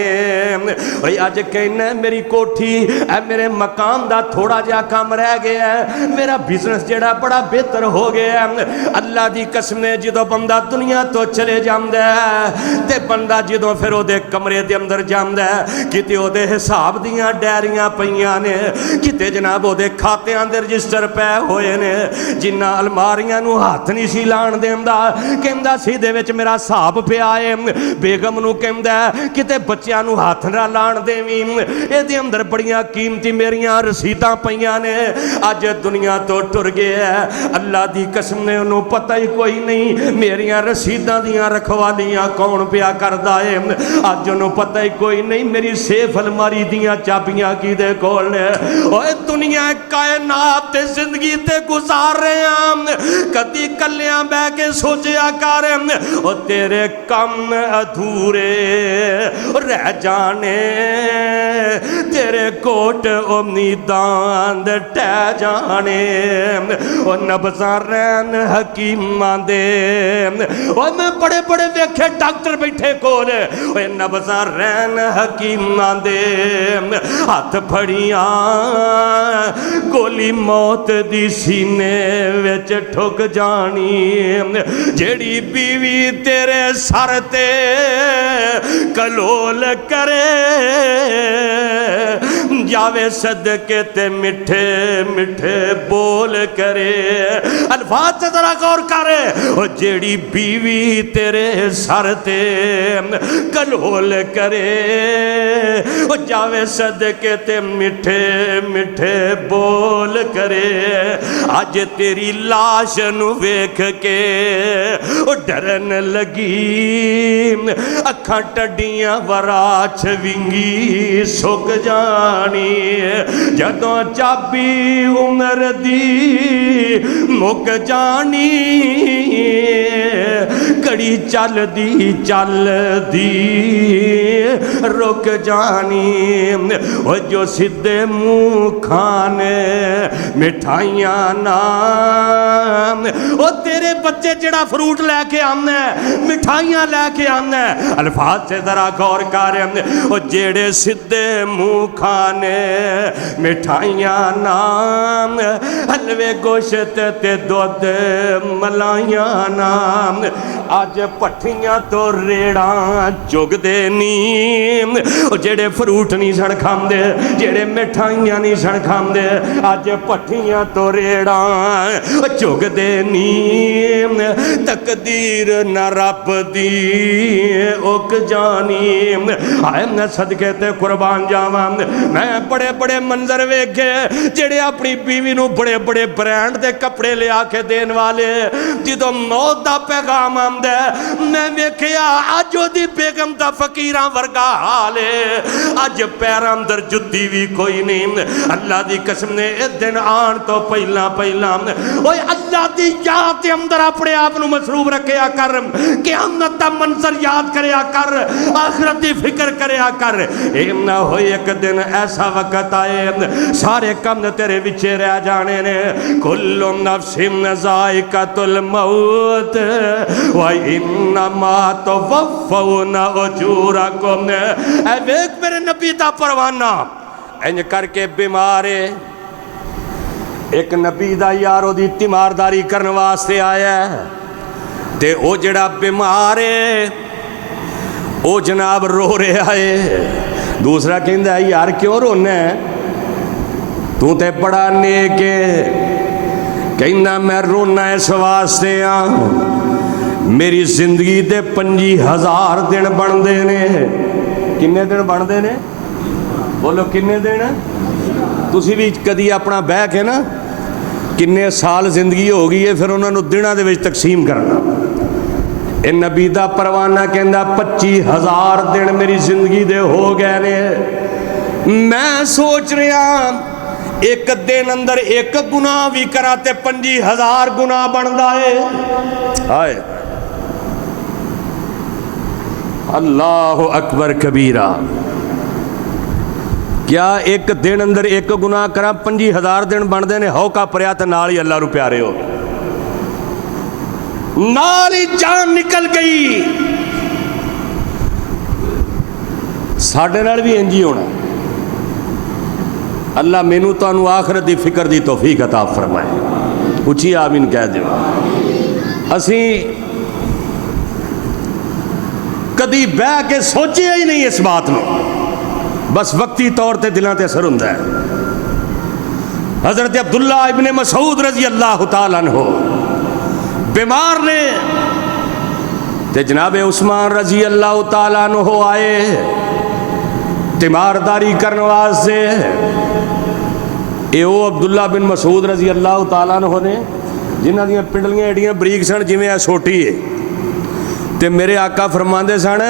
آج کہنا میری کوٹھی اے میرے مقام دا تھوڑا جا کام رہ گیا ہے میرا بزنس جڑا بڑا بہتر ہو گیا ہے اللہ دی قسم نے جدو بندہ دنیا تو چلے جاندہ ہے تے بندہ جدو پھر او دے کمرے دے اندر جاندہ ہے کتے او دے حساب دیاں ڈیریاں پئیاں نے کتے جناب او دے کھاتے اندر رجسٹر پہ ہوئے نے جنہ الماریاں نو ہاتھ نہیں سی لان دیندہ کہندہ سیدھے وچ میرا صاحب پہ آئے بیگم نو کہندہ کتے بچیاں نو ہاتھ نہ لان دیویں اے دے اندر بڑیاں قیمتی میریاں رسیداں پئیاں نے آج دنیا تو ٹر گیا ہے اللہ دی قسم نے انہوں پتہ ہی کوئی نہیں میریاں رسیداں دیاں رکھوالیاں کون پیا کردہ ہے آج انہوں پتہ ہی کوئی نہیں میری سیف الماری دیاں چابیاں کی دے کول نے اوہ دنیا کائنات تے زندگی تے گزار رہے ہیں کدی کلیاں بے کے سوچیا کارے او تیرے کم ادھورے رہ جانے تیرے کوٹ امیدان ٹہ جانے او نبزاں رین حکیمان دے او میں بڑے ویکھے ڈاکٹر بیٹھے کول او نبزاں رین حکیمان دے ہاتھ پھڑیاں گولی موت دی سینے وچ ٹھک جانی جیڑی بیوی تیرے سر تے کلول کرے جاوے صدقے تے مٹھے بول کرے الفاظ سے ذرا غور کرے جیڑی بیوی تیرے سر تے کلول کرے جاوے صدقے تے مٹھے بول کرے آج تیری لاش نو ویکھ کے ڈرن لگی اکھاں ٹڈیاں وراچ ونگی سک جانی جدوں چابی عمر دی مک جانی کڑی چل دی رک جانی وہ جو سدھے منہ کھانے مٹھائیاں نام وہ تیرے بچے جڑا فروٹ لے کے آمنے مٹھائیاں لے کے آمنے الفاظ سے ذرا غور کریں وہ جڑے سدھے منہ کھانے مٹھائیاں نام حلوے گوشت تے دودھ ملائیاں نام अज भट्ठियां तो रेड़ां चुगदे नी, जेड़े फ्रूट नहीं सन खांदे, जेड़े मिठाइयां नहीं सन खांदे, अज भट्ठियां तो रेड़ां चुगदे नी। तकदीर न रब दी उक जानी, आए मैं सदके ते कुर्बान जावां। मैं बड़े बड़े मंजर वेखे जेड़े अपनी बीवी नूं बड़े बड़े ब्रांड दे कपड़े लिया के देन वाले, जदों मौत दा पैगाम आंदा मैं वेखिया अज ओदी बेगम दा फकीरां वर्गा हाल है, अज पैरां अंदर जुत्ती भी कोई नहीं। अल्लाह दी कसम ने इस दिन आन तो पहला पहला ओए अल्लाह दी याद दे अंदर अपने आप नूं मसरूफ रखिया कर, क़यामत दा मंजर याद करया कर, आखिरत दी फिक्र करया कर। ए ना होए एक दिन ऐसा वक्त आए सारे काम तेरे विचे रह जाने ने। कुल्लु नफ्सिन ज़ाइक़तुल मौत व इन्नमा तुवफ़्फ़ौना उजूरकुम। ऐ वेख मेरे नबी दा परवाना इंज करके बीमार है, एक नबी दा यार ओदी तीमारदारी करने वास्ते आया ते ओ जड़ा बीमार है ओ जनाब रो रहा है। दूसरा कहंदा है यार क्यों रोना है, तू ते बड़ा नेक है। कहना मैं रोना इस वास्ते आ मेरी जिंदगी दे 25,000 दिन बनते ने। किन्ने दिन बनते ने बोलो किन्ने दिन? तुसी भी कदी अपना बह के ना किन्ने साल जिंदगी हो गई है फिर उन्होंने दिनों के तकसीम करना। ए नबी दा परवाना कहंदा 25,000 दिन मेरी जिंदगी दे हो गए ने। मैं सोच रहा एक दिन अंदर एक गुनाह भी करा ते 25,000 गुनाह बनता है। हाय अल्लाह अकबर कबीरा। क्या एक दिन अंदर एक गुनाह करा 25,000 दिन बनते ने? हो का परया ते नाल ही अल्लाह नूं प्यारे हो, नाल ही जान निकल गई। साडे नाल भी इंज ही होना। अल्लाह मैनू तुहानू आखिरत दी फिक्र दी तौफीक अता फरमाए। उची आमीन कह दो। असी कदी बह के सोचिया ही नहीं इस बात में, बस वक्ती तौर पर दिलों से असर होता है। हजरत अब्दुल्ला इब्ने मसूद रजी अल्लाह तआला अन्हु बीमार ने ते जनाब उस्मान रजी अल्लाह तआला अन्हु आए तीमारदारी करने वास्ते। ये अब्दुल्ला बिन मसूद रजी अल्लाह तआला अन्हु ने जिन्हां दी पिंडलियां एडियां बरीक सन जिवें आ छोटी है। ते मेरे आका फरमांदे सन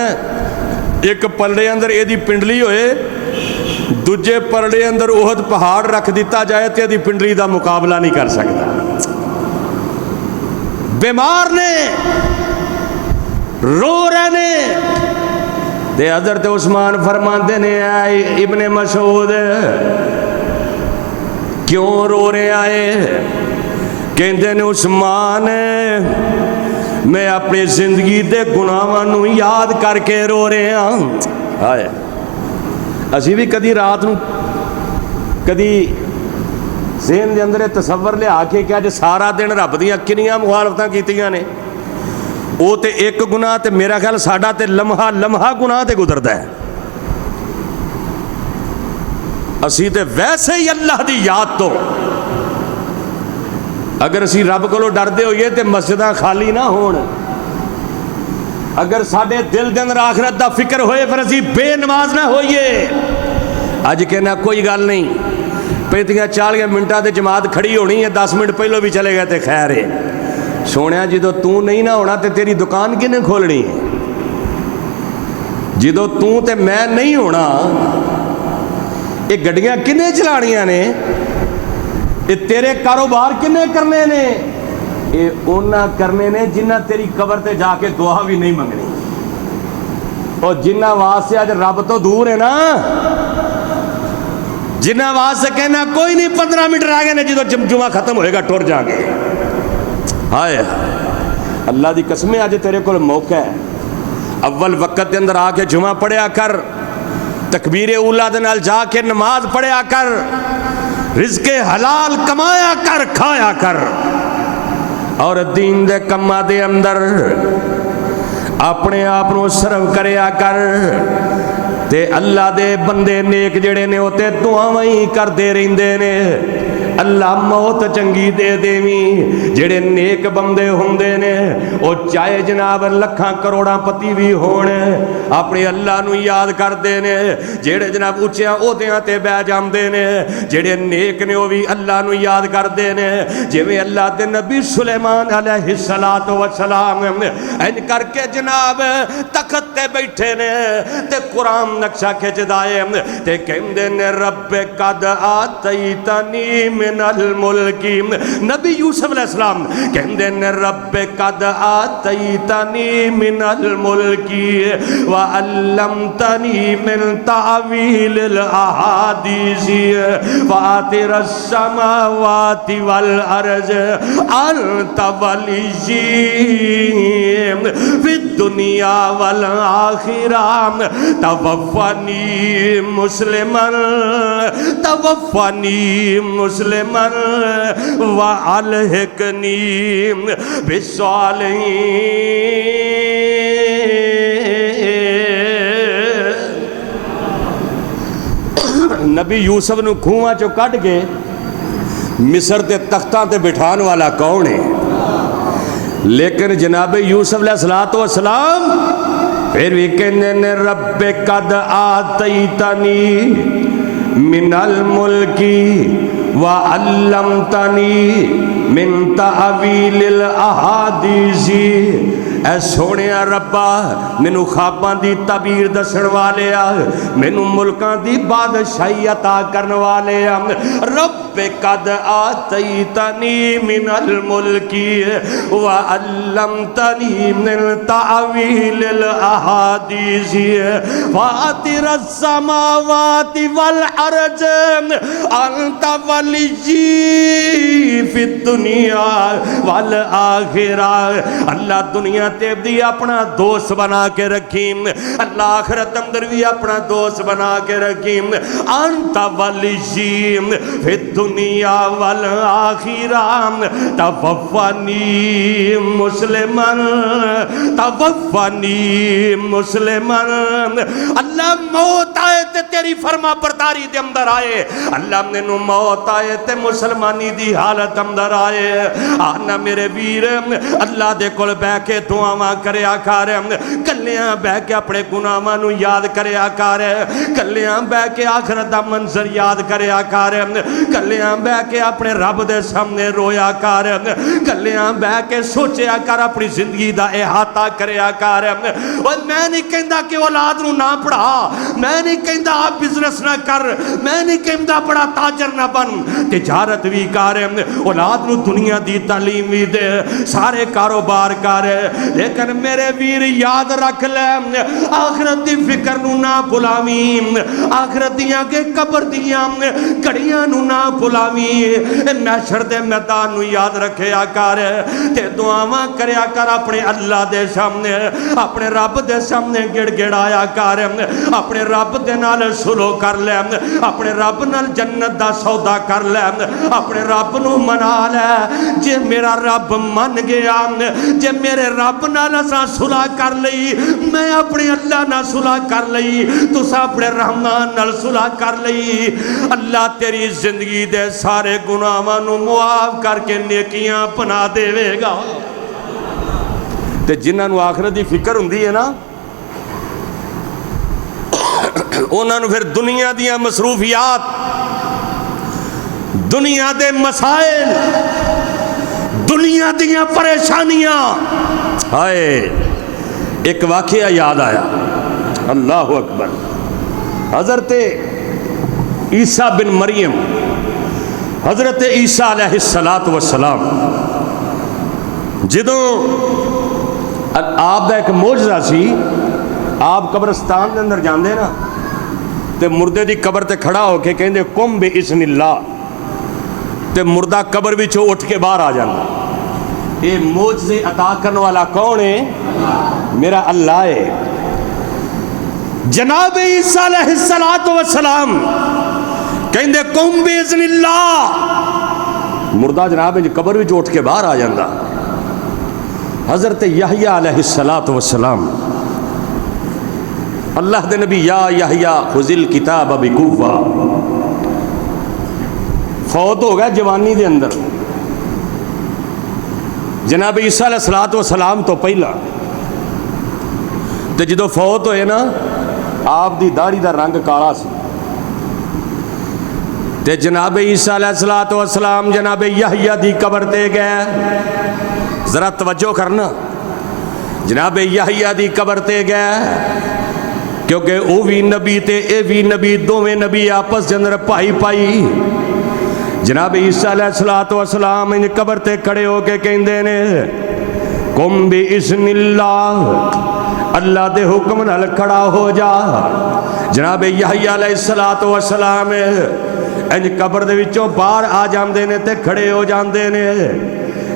एक पलड़े अंदर यदि पिंडली होए दूजे पलड़े अंदर ओहद पहाड़ रख दिता जाए तो यदि पिंडली का मुकाबला नहीं कर सकता। बीमार ने रो रहे ने ते हज़रत उस्मान फरमाते ने इब्ने मसूद क्यों रो रहे आए? कहते ने उस्मान मैं अपनी जिंदगी के गुनाहों याद करके रो रहे हाँ। हाय असी भी कदी रात नूं कदी ज़हन के अंदर तसव्वुर लिया के कि अज सारा दिन रब दियां किन्नियां मुखालफतां कीतियां ने। वो तो एक गुनाह ते मेरा ख्याल साडा ते लम्हा लम्हा गुनाह ते गुजरदा है। असी ते वैसे ही अल्लाह की याद तो अगर असी रब कोलों डरदे होइए तो मस्जिदां खाली ना होण। अगर साडे दिल दे अंदर आखिरत दा फिक्र होए फिर असी बेनमाज ना होइए। अज कहना कोई गल नहीं 35-40 मिनटां ते जमात खड़ी होनी है, 10 मिनट पहलों भी चले गए तो खैर है। सोनिया जो तू नहीं ना होना तो तेरी दुकान किने खोलनी है? जो तू ते मैं नहीं होना ये गड्डियां किने चलानियां ने? ये तेरे कारोबार किने करने ने? ये उन्ना करने ने जिन्ना तेरी कबर ते जाके दुआ भी नहीं मंगनी और जिन्ना वास्ते अज रब तो दूर है ना, जिन्ना वास्ते कहना कोई नहीं 15 मिनट रह गए ने जो जुमा खत्म होएगा टुर जाके। हाय अल्लाह की कसमें अज तेरे को मौका है, अव्वल वक्त के अंदर आके जुमा पढ़िया कर, तकबीर उला दे नाल जाके नमाज पढ़िया कर, रिज़्क़े हलाल कमाया कर, खाया कर और दीन दे कम्मा दे अंदर اپنے آپ نو سرو کریا کر تے اللہ دے بندے نیک جڑے نے ہوتے دعاواں ہی کردے رہندے نے اللہ موت چنگی دے دیویں جڑے نیک بندے ہوندے نے او چاہے جناب لکھاں کروڑاں پتی بھی ہون اپنے اللہ نو یاد کردے نے جڑے جناب اونچیاں عہدیاں تے بہ جاندے نے جڑے نیک نے او بھی اللہ نو یاد کردے نے جویں اللہ دے نبی سلیمان علیہ السلام ان کر کے جناب تخت تے بیٹھے نے تے قرآن نقشہ کھچ دائے تے کہندے نے رب قد آتیتنی من الملکی نبی یوسف علیہ السلام کہندے نے رب قد آتیتنی من الملکی وعلمتنی من تعویل الاحادیث فاطر السماوات والارض انت ولی فی الدنیا والآخرہ توفنی مسلمن وَعَلْحِقْنِي بِالصَّالِحِينَ نبی یوسف نو کھوواں چو کٹ کے مصر تے تختاں تے بٹھان والا کون ہے لیکن جناب یوسف علیہ السلام پھر بھی کہنے نے رب قد آتیتنی من الملکی وعلمتنی من تعویل الاحادیث اے سونیا ربا مینو خواباں دی تعبیر دسن والے آ مینو ملکاں دی بادشاہی عطا کرن والے آ رب قد آتیتنی من الملکی وعلمتنی من تعویل الاحادیث فاطر السماوات والارض انت ولی فی الدنیا والآخرہ اللہ دنیا تے بھی اپنا دوست بنا کے رکھیم اللہ آخرت اندر بھی اپنا دوست بنا کے رکھیم انت ولی فی الدنیا والآخرہ توفنی مسلمن اللہ موت آئے تے تیری فرما برداری دے اندر آئے اللہ نے نو موت آئے تے مسلمانی دی حالت اندر آئے آنا میرے ویر اللہ دے کول بہ کے دعاواں کریا کر کلیاں بہ کے اپنے گناہاں نو یاد کریا کر کلیاں بہ کے آخرت دا منظر یاد کریا کر کلیاں بہ کے اپنے رب دے سامنے رویا کر کلیاں بہ کے سوچیا کر اپنی زندگی دا احاطہ کریا کر اور میں نہیں کہندا کہ اولاد نو نہ پڑھا میں نہیں کہندا آپ بزنس نہ کر میں نہیں کہندا بڑا تاجر نہ بن تجارت بھی کر اولاد نو دنیا دی تعلیم بھی دے سارے کاروبار کر لیکن میرے ویر یاد رکھ لے آخرت دی فکر نو نہ بھلاویں آخرت دیاں کے قبر دیاں گھڑیاں نو نہ بھلاویں محشر دے میدان نو یاد رکھیا کر تے دعاواں کریا کر اپنے اللہ دے سامنے اپنے رب دے سامنے گڑ گڑایا کر اپنے رب دے نال سلو کر لے اپنے رب نال جنت دا سودا کر لے اپنے رب نو منا لے جے میرا رب من گیا جے میرے رب نال اساں صلح کر لئی میں اپنے اللہ نال صلح کر لئی تساں اپنے رحمان نال صلح کر لئی اللہ تیری زندگی دے سارے گناہاں نو معاف کر کے نیکیاں بنا دے گا تے جنہاں نو آخرت دی فکر ہوندی ہے نا انہاں نو پھر دنیا دیاں مصروفیات دنیا دے مسائل دنیا دیاں پریشانیاں ہائے ایک واقعہ یاد آیا اللہ اکبر حضرت عیسیٰ بن مریم حضرت عیسیٰ علیہ السلام جدوں آپ دا ایک معجزہ سی آپ قبرستان دے اندر جاندے نا تے مردے دی قبر تے کھڑا ہو کے کہندے قم بِإِذْنِ اللَّهِ تے مردہ قبر بھی چھو اٹھ کے باہر آ جانا یہ معجزے عطا کرنے والا کون ہے میرا اللہ ہے جناب عیسیٰ علیہ السلام کہندے قم بِإِذْنِ اللَّهِ مردہ جناب قبر بھی چھو اٹھ کے باہر آ جانا حضرت یحییٰ علیہ السلام اللہ دے نبی یا یحییٰ خذ الکتاب بقوہ فوت ہو گیا جوانی دے اندر. جناب عیسیٰ علیہ السلام تو پہلا تے جدو فوت ہوئے نا آپ دی داڑھی دا رنگ کالا سی تے جناب عیسیٰ علیہ السلام جناب یحییٰ دی قبر تے گئے. ذرا توجہ کرنا, جناب یحییٰ دی قبر تے گئے کیونکہ او بھی نبی تے اے بھی نبی, دوویں نبی آپس جندر پائی پائی. جناب عیسیٰ علیہ السلام ان قبر تے کھڑے ہو کے کہندے نے قم بِإِذْنِ اللہ, اللہ دے حکم نال کھڑا ہو جا. جناب یحییٰ علیہ السلام ان قبر دے وچوں باہر آ جاندے نے تے کھڑے ہو جاندے نے.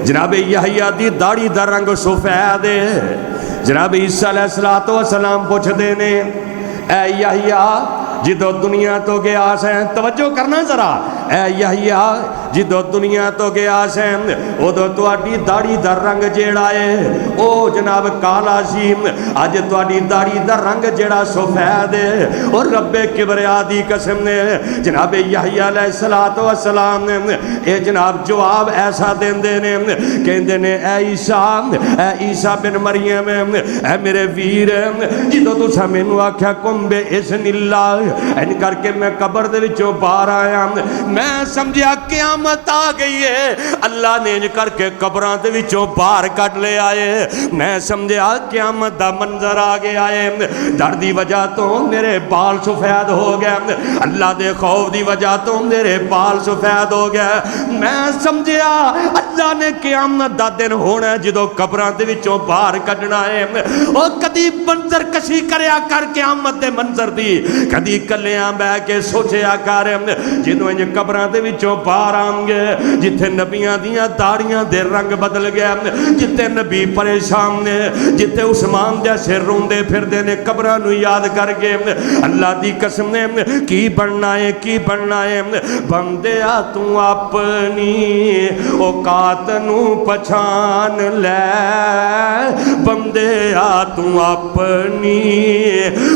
جناب یحییٰ دی داڑھی دا رنگ سفید ہے. جناب عیسیٰ علیہ السلام پوچھ دے نے اے یحییٰ جدو دنیا تو گیا سے, توجہ کرنا ذرا, اے یحییٰ جدو دنیا تو گیا سے ادو تواڈی داڑھی دا رنگ جیڑا ہے او جناب کالا سی, اج تواڈی داڑھی دا رنگ جیڑا سفید ہے. اور رب کبریا دی قسم نے جناب یحییٰ علیہ السلام نے اے جناب جواب ایسا دیندے نے, کہندے نے اے عیسیٰ بن مریم, اے میرے ویر جدو تساں مینوں آکھیا قم بِإِذْنِ اللہ, ان کر کے میں قبر دے وچوں باہر آیا, میں سمجھیا قیامت آ گئی ہے. اللہ نے ان کر کے قبراں دے وچوں باہر کٹ لے آئے. میں سمجھیا قیامت دا منظر آ گیا ہے. ڈر دی وجہ تو میرے بال سفید ہو گئے, اللہ دے خوف دی وجہ تو میرے بال سفید ہو گئے. میں سمجھیا اللہ نے قیامت دا دن ہونا جدو قبراں دے وچوں باہر کڈنا ہے. او کدی منظر کشی کریا کر قیامت دے منظر دی, کدی کلیاں بہ کے سوچیا کر جدو انج قبراں دے وچوں باہر آن گے جتھے نبیاں دیاں داڑیاں دے رنگ بدل گیا, جتھے نبی پریشان نے, جتھے عثمان جیسے روندے پھر دے نے قبراں نو یاد کر کے اللہ دی قسم نے کی بننا ہے کی بننا ہے. بندیا تو اپنی اوقات نو پہچان لے, بندیا تو اپنی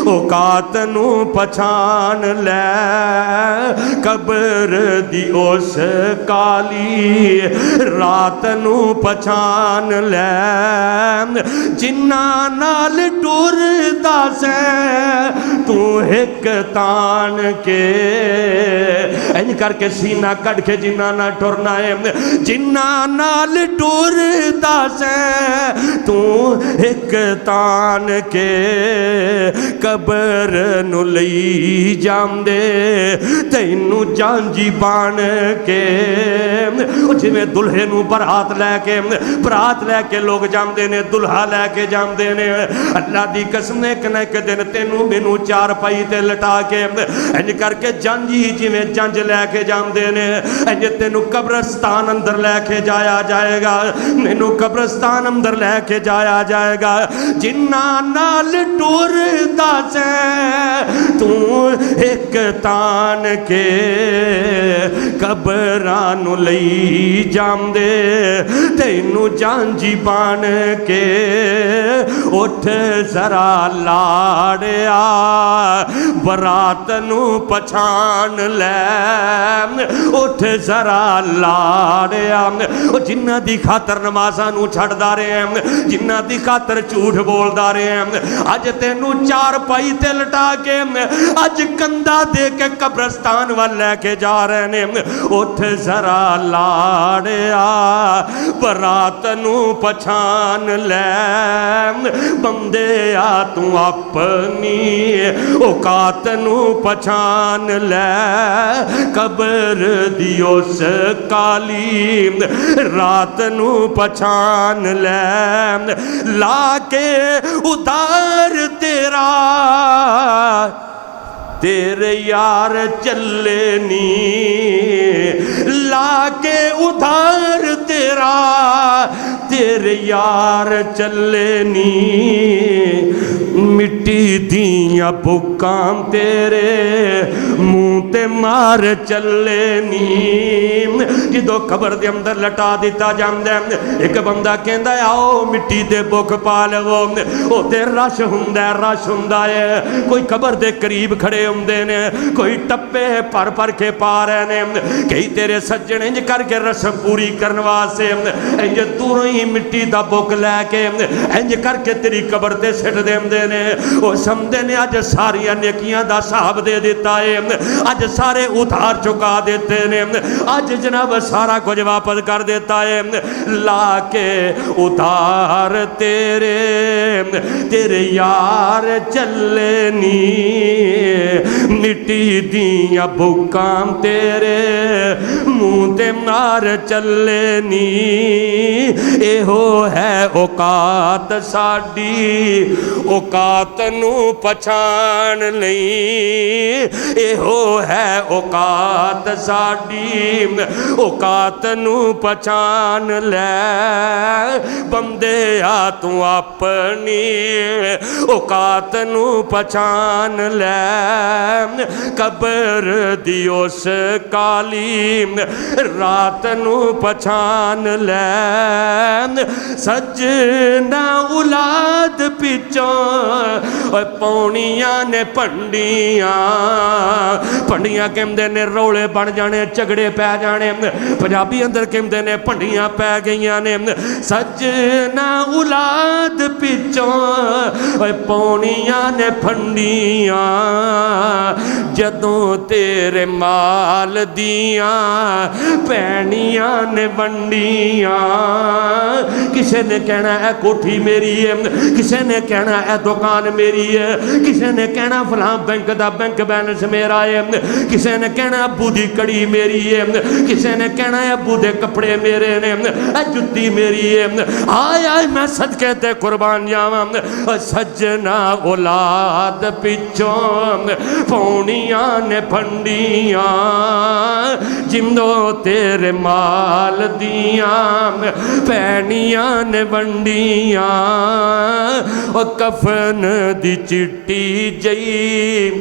اوقات نو پہچان لے, قبر دی اس کالی رات نو پہچان لے. جنہاں نال ٹردا سے تو ایک تان کے, این کر کے سینہ کٹ کے جنہاں نال ٹرنا ہے, جنہاں نال ٹردا سے تو ایک تان کے, قبر نو لئی جاندے تینو جانجی بان کے. جویں دلہے نو برات لے کے لوگ جاندے نے, دلہا لے کے جاندے نے, اللہ دی قسم نے ایک نہ ایک دن تینو مینوں چار پائی تے لٹا کے انج کر کے جانجی جویں جنج لے کے جاندے نے, انج تینو قبرستان اندر لے کے جایا جائے گا, مینوں قبرستان اندر لے کے جایا جائے گا. جنہاں نال ٹردا سے تو ایک تان کے, قبراں نو لئی جاندے تینو جانجی بان کے. اٹھ ذرا لاڑیا برات نو پہچان لے, اٹھ ذرا لاڑیا. جنہ دی خاطر نمازاں نو چھڑدا رہے ہیں, جنہ دی خاطر جھوٹ بولدا رہے ہیں, اج تینو چار پائی تے لٹا کے اج کندھا دے کے قبرستان وال لے کے جا رہے نے. اٹھ ذرا لاڑیا برات نو پہچان لے, بندیا تو اپنی اوقات نو پہچان لے, قبر دی اس کالی رات نو پہچان لے. لا کے ادھار تیرا تیرے یار چلے نی, لا کے ادھار تیرا تیرے یار چلے نی. مٹی دیاں دیاں بکاں تیرے منہ تے مار چلے نیم جدو قبر دے اندر لٹا دیتا جاندے ایک بندہ کہندا ہے آؤ مٹی دے بک پا لو او تے رش ہوندا ہے کوئی قبر دے قریب کھڑے ہوندے نے کوئی ٹپے پر کے پا رہے نے کئی تیرے سجن انج کر کے رسم پوری کرن واسطے انج دوروں ہی مٹی دا بک لے کے انج کر کے تیری قبر تے سٹ دیندے نے او سمجھدے نے اج ساریاں نیکیاں دا حساب دے دیتا ہے اج سارے اتار چکا دیتے نے اج جناب سارا کچھ واپس کر دیتا ہے لا کے اتار تیرے یار چلے نی مٹی دیاں بکاں تیرے منہ تے مار چلے نی اے ہو ہے اوقات ساڈی اوقات نو پہچان لئی اے ہو ہے اوقات ساڈی اوقات نو پہچان لے بندے آ تو اپنی اوقات نو پہچان لے قبر دی اس کالی رات نو پہچان لے سجنا اولاد پچھوں پونیاں نے پنڈیاں کہندے نے روڑے بن جانے جھگڑے پہ جانے پنجابی اندر کہندے نے پنڈیاں پہ گئیاں نے سجنا اولاد پچھوں پونیاں نے پھنڈیاں جدوں تیرے مال دیاں پینیاں نے ونڈیاں کسے نے کہنا اے کوٹھی میری ہے کسے نے کہنا اے دکان میری ہے کسے نے کہنا فلاں بینک دا بینک بیلنس میرا ہے کسے نے کہنا ابو دی کڑی میری ہے کسے نے کہنا ابو دے کپڑے میرے نے اے جتی میری ہے آئے آئے میں صدقے تے قربان جاواں سجنا اولاد پچھوں پونیاں نے پھنڈیاں جمدو تیرے مال دیاں پینیاں نے ونڈیاں او کفن دی چٹی جئی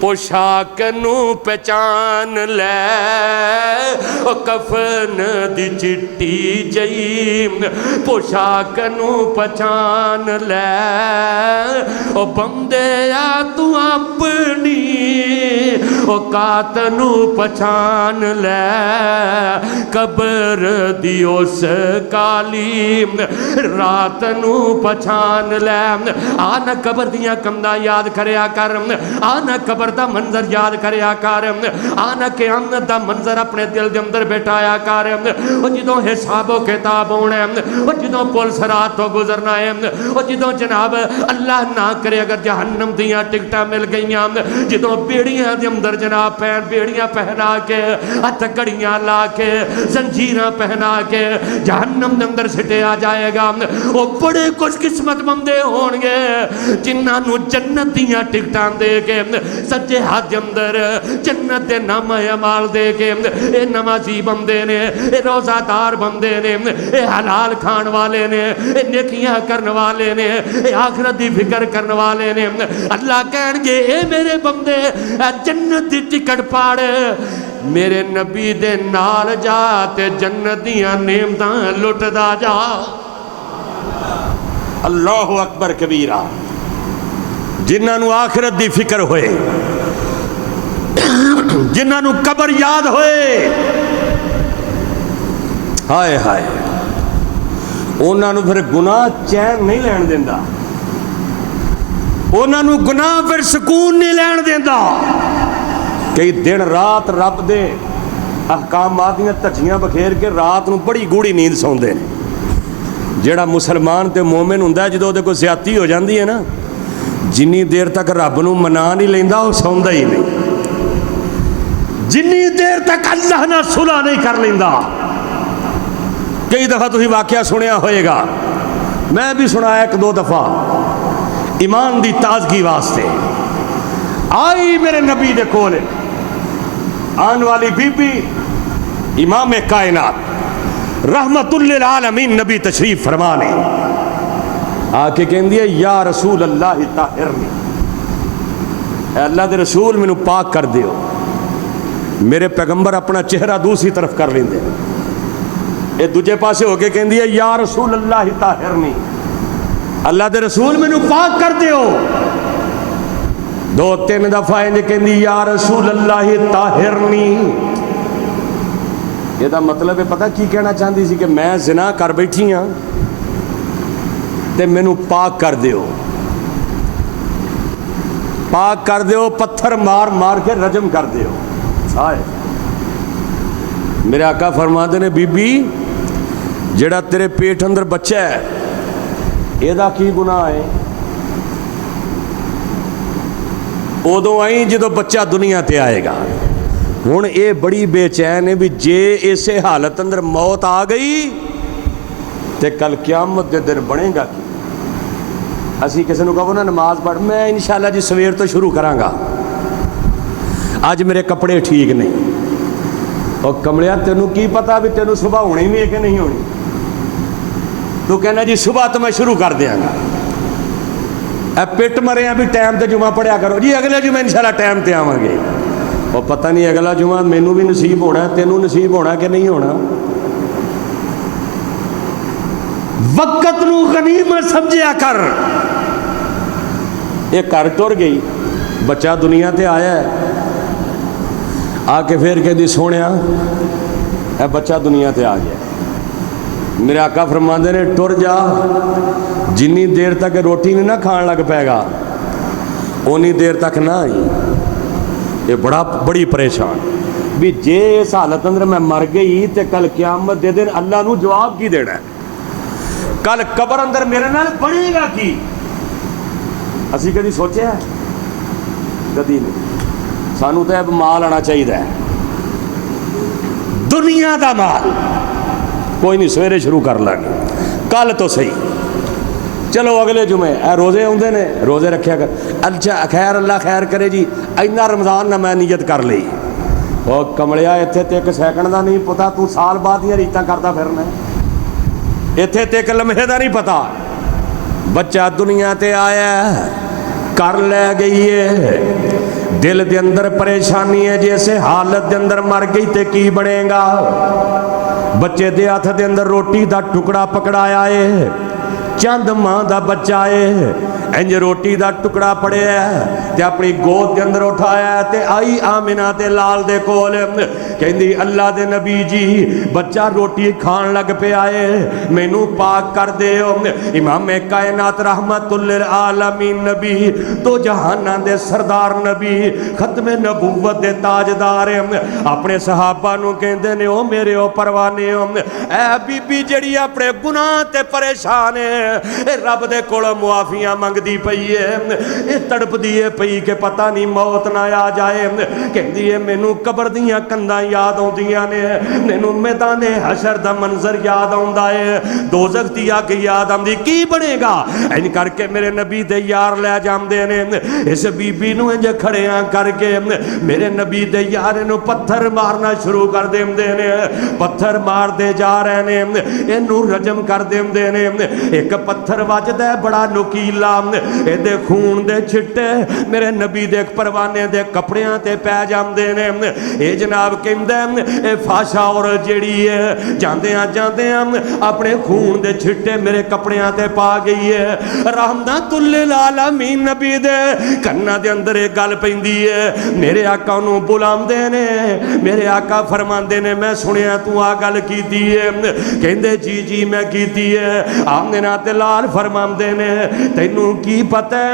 پوشاک نو پہچان لے او کفن دی چٹی جئی پوشاک نو پہچان لے او بندے آ تو اپنی اوقات نو پہچان لے قبر دی اس کالی رات نو پہچان لے آنا قبر دیاں کمدہ یاد کریا کر آنا قبر دا منظر یاد کریا کر آنا قیامت دا منظر اپنے دل دے اندر بیٹھایا کر او جدوں حساب و کتاب ہونا او جدوں پولیس رات تو گزرنا ہے او جدوں جناب اللہ نہ کرے اگر جہنم دیاں ٹکٹاں مل گئیاں جدوں بیڑیاں دے اندر جناب بیڑیاں پہنا کے ہتھ کڑیاں لا کے زنجیراں پہنا کے جہنم دے اندر سٹے آ جائے گا او بڑے خوش قسمت بندے ہون گے جنہاں نو جنت دیاں ٹکٹاں دے کے سچے ہاتھ اندر جنت دے نام اعمال دے کے اے نمازی بندے نے اے روزہ دار بندے نے اے حلال کھان والے نے اے نیکیاں کرن والے نے اے آخرت دی فکر کرن والے نے اللہ کہن گے اے میرے بندے اے جنت دی ٹکٹ پاڑ میرے نبی دے نال جا تے جنت دیاں نعمتاں لٹدا جا اللہ اکبر کبیرہ جنہاں نو آخرت دی فکر ہوئے جنہاں نو قبر یاد ہوئے ہائے ہائے انہاں نو پھر گناہ چین نہیں لین دیندا انہاں نو گناہ پھر سکون نہیں لین دیندا کئی دن رات رب دے احکامات دیاں تجھیاں بکھیر کے رات نو بڑی گوڑی نیند سوندے جیڑا مسلمان تے مومن ہوندا ہے جدوں دے کوئی زیادتی ہو جاندی ہے نا جنی دیر تک رب نو منا نہیں لیندا وہ سوندا ہی نہیں جنی دیر تک اللہ نہ صلح نہیں کر لیندا کئی دفعہ تسی واقعہ سنیا ہوئے گا میں بھی سنایا ایک دو دفعہ ایمان دی تازگی واسطے آئی میرے نبی دے کولے آن والی بی بی امام کائنات رحمت للعالمین نبی تشریف فرمانے آ کے کہن دیا یا رسول اللہ طاہرنی اے اللہ دے رسول مینوں پاک کر دیو. میرے پیغمبر اپنا چہرہ دوسری طرف کر لیندے, اے دوجے پاسے ہو کے کہندی ہے یا رسول اللہ طاہرنی, اللہ دے رسول مینوں پاک کر دیو. 2-3 دفعہ انج کہندی یا رسول اللہ طاہرنی. یہ دا مطلب ہے پتہ کی کہنا چاہتی سی کہ میں زنا کر بیٹھی ہاں تے مینوں پاک کر دیو, پاک کر دیو, پتھر مار مار کے رجم کر دیو. میرے آقا فرماتے نے بی بی جڑا تیرے پیٹ اندر بچہ ہے یہ دا کی گناہ ہے؟ ادو آئی جدو بچہ دنیا تے آئے گا. ہن اے بڑی بے چین ہے بھی جے اسے حالت اندر موت آ گئی تے کل قیامت دے دن بنے گا کی؟ اسی کسی نے کہو نا نماز پڑھ, میں انشاءاللہ جی سویر تو شروع کراں گا, اج میرے کپڑے ٹھیک نہیں. اور کملیا تینوں کی پتا بھی تینوں صبح ہونی بھی ہے کہ نہیں ہونی؟ تو کہنا جی صبح تو میں شروع کر دیاں گا. اے پٹ مرے ہیں بھی ٹائم تے جمعہ پڑھیا کرو جی, اگلے جمعہ انشاءاللہ ٹائم تے آواں گے. اور پتہ نہیں اگلا جمعہ مینوں بھی نصیب ہونا ہے, تینوں نصیب ہونا کہ نہیں ہونا. وقت نو غنیمت سمجھیا کر. یہ گھر ٹر گئی, بچہ دنیا تے آیا ہے, آ کے پھر کہہ دی سونیا اے بچہ دنیا تے آ گیا. میرے آقا فرماندے نے ٹر جا, جنی دیر تک روٹی نہیں نہ کھان لگ پائے گا اونی دیر تک نہ آئی. یہ بڑی پریشان بھی جے اس حالت اندر میں مر گئی تے کل قیامت دے دن اللہ نو جواب کی دینا ہے؟ کل قبر اندر میرے نال بنے گا کی؟ اسی کدی سوچیا ہے؟ کدی نہیں. سانو تو اب مال آنا چاہیے, دنیا دا مال. کوئی نہیں سویرے شروع کر لیں گے, کل تو صحیح. چلو اگلے جمعے اے روزے ہوندے نے, روزے رکھیا کر. اچھا خیر اللہ خیر کرے جی, اینا رمضان نہ میں نیت کر لی. او کملیا ایتھے تے ایک سیکنڈ دا نہیں پتا, تو سال بعد ہی ریتاں کرتا پھرنا. ایتھے تے ایک لمحے دا نہیں پتا. بچہ دنیا تے آیا کر لے گئی ہے, دل دے اندر پریشانی ہے جیسے حالت دے اندر مر گئی تے کی بنے گا. بچے دے ہاتھ دے اندر روٹی دا ٹکڑا پکڑایا ہے, چند ماں دا بچہ ہے, انج روٹی دا ٹکڑا پڑیا ہے تے اپنی گود دے اندر اٹھایا ہے تے آئی آمنہ تے لال دے کول کہندی اللہ دے نبی جی بچہ روٹی کھان لگ پہ آئے, مینوں پاک کر دے. امام کائنات رحمت للعالمین نبی, تو جہاناں دے سردار نبی, ختم نبوت دے تاجدار, اپنے صحابہ نو کہندے نے او میرے او پروانے اے بی بی جڑی اپنے گناہ تے پریشان ہے رب دے کول معافیاں منگ دی پئی ہے, تڑپ دیے پئی کہ پتہ نہیں موت نہ آ جائے. کہندی ہے مینوں قبر دیاں کنداں یاد آؤندیاں نے, مینوں میدان حشر دا منظر یاد آوندا ہے, دوزخ دی اگ یاد آندی. کی بنے گا؟ ان کر کے میرے نبی دے یار لے جاندے نے, اس بی بی نو انج کھڑیاں کر کے میرے نبی دے یار نو پتھر مارنا شروع کر دیندے نے. پتھر مار دے جا رہے نے, اینو رجم کر دیندے نے. ایک پتھر وجدا ہے بڑا نکیلا, اے دے خون دے چھٹے میرے نبی دے پروانے دے کپڑیاں تے پے جاندے نے. اے جناب کہندا اے فاشا اور جیڑی ہے جاندیاں جاندیاں اپنے خون دے چھٹے میرے کپڑیاں تے پا گئی ہے. رحمت للعالمین نبی دے کنا دے اندر ایک گل پیندی ہے, میرے آقا نو بلاندے نے, میرے آقا فرماندے نے میں سنیا تو آ گل کیتی ہے. کہندے جی جی میں کیتی ہے. آمنہ تے لال فرماندے نے تینوں کی پتہ ہے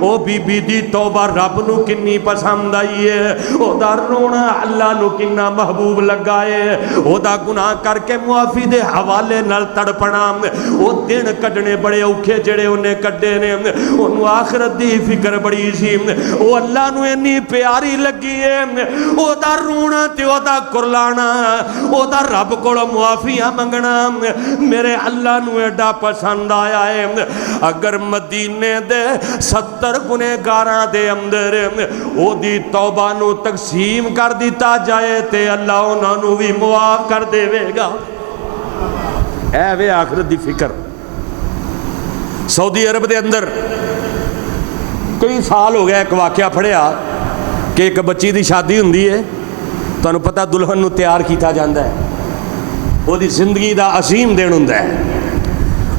او بی بی دی توبہ رب نو کنی پسند آئی ہے, او دا رونا اللہ نو کنا محبوب لگا ہے, او دا گناہ کر کے معافی دے حوالے نال تڑپنا, او دن کڈنے بڑے اوکھے جڑے انہیں کڈے نے, انہوں آخرت دی فکر بڑی سی, او اللہ نو انی پیاری لگی ہے, او دا رونا تے او دا کرلانا, او دا رب کو معافیاں منگنا میرے اللہ نو ایڈا پسند آیا ہے. اگر مدینے دے 70 گنہگاراں دے اندر او دی توبہ نو تقسیم کر دیتا جائے تے اللہ انہاں نو بھی معاف کر دے گا. اے وے آخرت دی فکر. سعودی عرب دے اندر کئی سال ہو گیا ایک واقعہ پڑھیا کہ ایک بچی دی شادی ہوندی ہے، تانوں پتہ دلہن نو تیار کیتا جاندا ہے، وہ دی زندگی دا عظیم دن ہوندا ہے،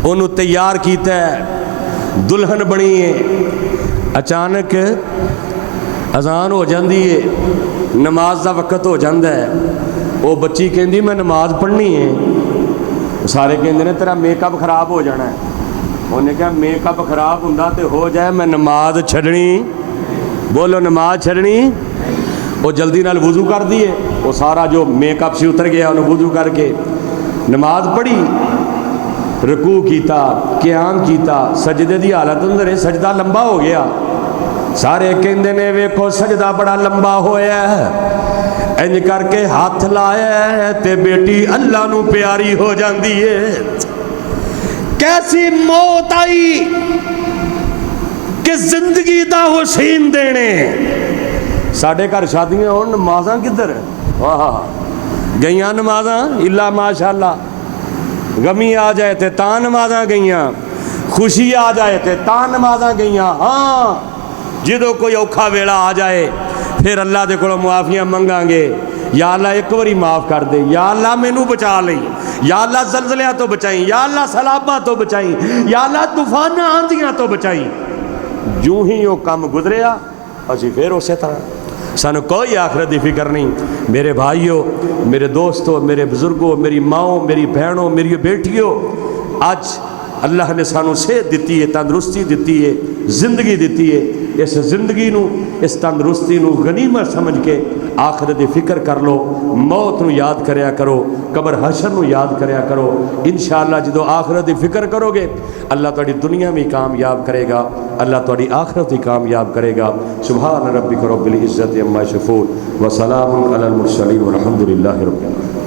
انہوں تیار کیتا ہے، دلہن بنی ہے، اچانک اذان ہو جاندی ہے، نماز دا وقت ہو جاندا ہے، وہ بچی کہندی میں نماز پڑھنی ہے، سارے کہندے نے تیرا میک اپ خراب ہو جانا ہے، انہوں نے کہا میک اپ خراب ہوندا تے ہو جائے، میں نماز چھڑنی، بولو نماز چھڑنی، وہ جلدی نال وضو کر دیے، وہ سارا جو میک اپ سی اتر گیا، انہوں وضو کر کے نماز پڑھی، رکوع کیتا، قیام کیتا، سجدے دی حالت اندر ہے، سجدہ لمبا ہو گیا، سارے کہندے نے ویکھو سجدہ بڑا لمبا ہویا ہے، انج کر کے ہاتھ لایا ہے تے بیٹی اللہ نو پیاری ہو جاندی ہے۔ کیسی موت آئی کہ زندگی دا حسین دینے، ساڑھے گھر شادیاں ہون نمازاں کدھر واہ گئیاں نمازاں اللہ ماشاءاللہ، غمی آ جائے تے تاں نمازاں گئیاں، خوشی آ جائے تے تاں نمازاں گئیاں، ہاں جدو کوئی اوکھا ویلا آ جائے پھر اللہ دے کولوں معافیاں منگاں گے، یا اللہ ایک واری معاف کر دے، یا اللہ مینوں بچا لئی، یا اللہ زلزلیاں تو بچائیں، یا اللہ سیلاباں تو بچائیں، یا اللہ طوفاناں آندیاں تو بچائیں۔ جو ہی وہ کام گزریا اسی پھر اسی طرح، سانو کوئی آخرت دی فکر نہیں۔ میرے بھائیوں، میرے دوستوں، میرے بزرگوں، میری ماؤں، میری بہنوں، میری بیٹیوں، آج اللہ نے سانو صحت دیتی ہے، تندرستی دیتی ہے، زندگی دیتی ہے، اس زندگی نو، اس تندرستی نو غنیمت سمجھ کے آخرت دی فکر کر لو، موت نو یاد کریا کرو، قبر حشر نو یاد کریا کرو، انشاءاللہ جدو آخرت دی فکر کرو گے اللہ تہاڈی دنیا میں کامیاب کرے گا، اللہ تہاڈی آخرت بھی کامیاب کرے گا۔ سبحان ربک رب العزت عما یصفون وسلام علی المرسلین والحمد للہ رب العالمین۔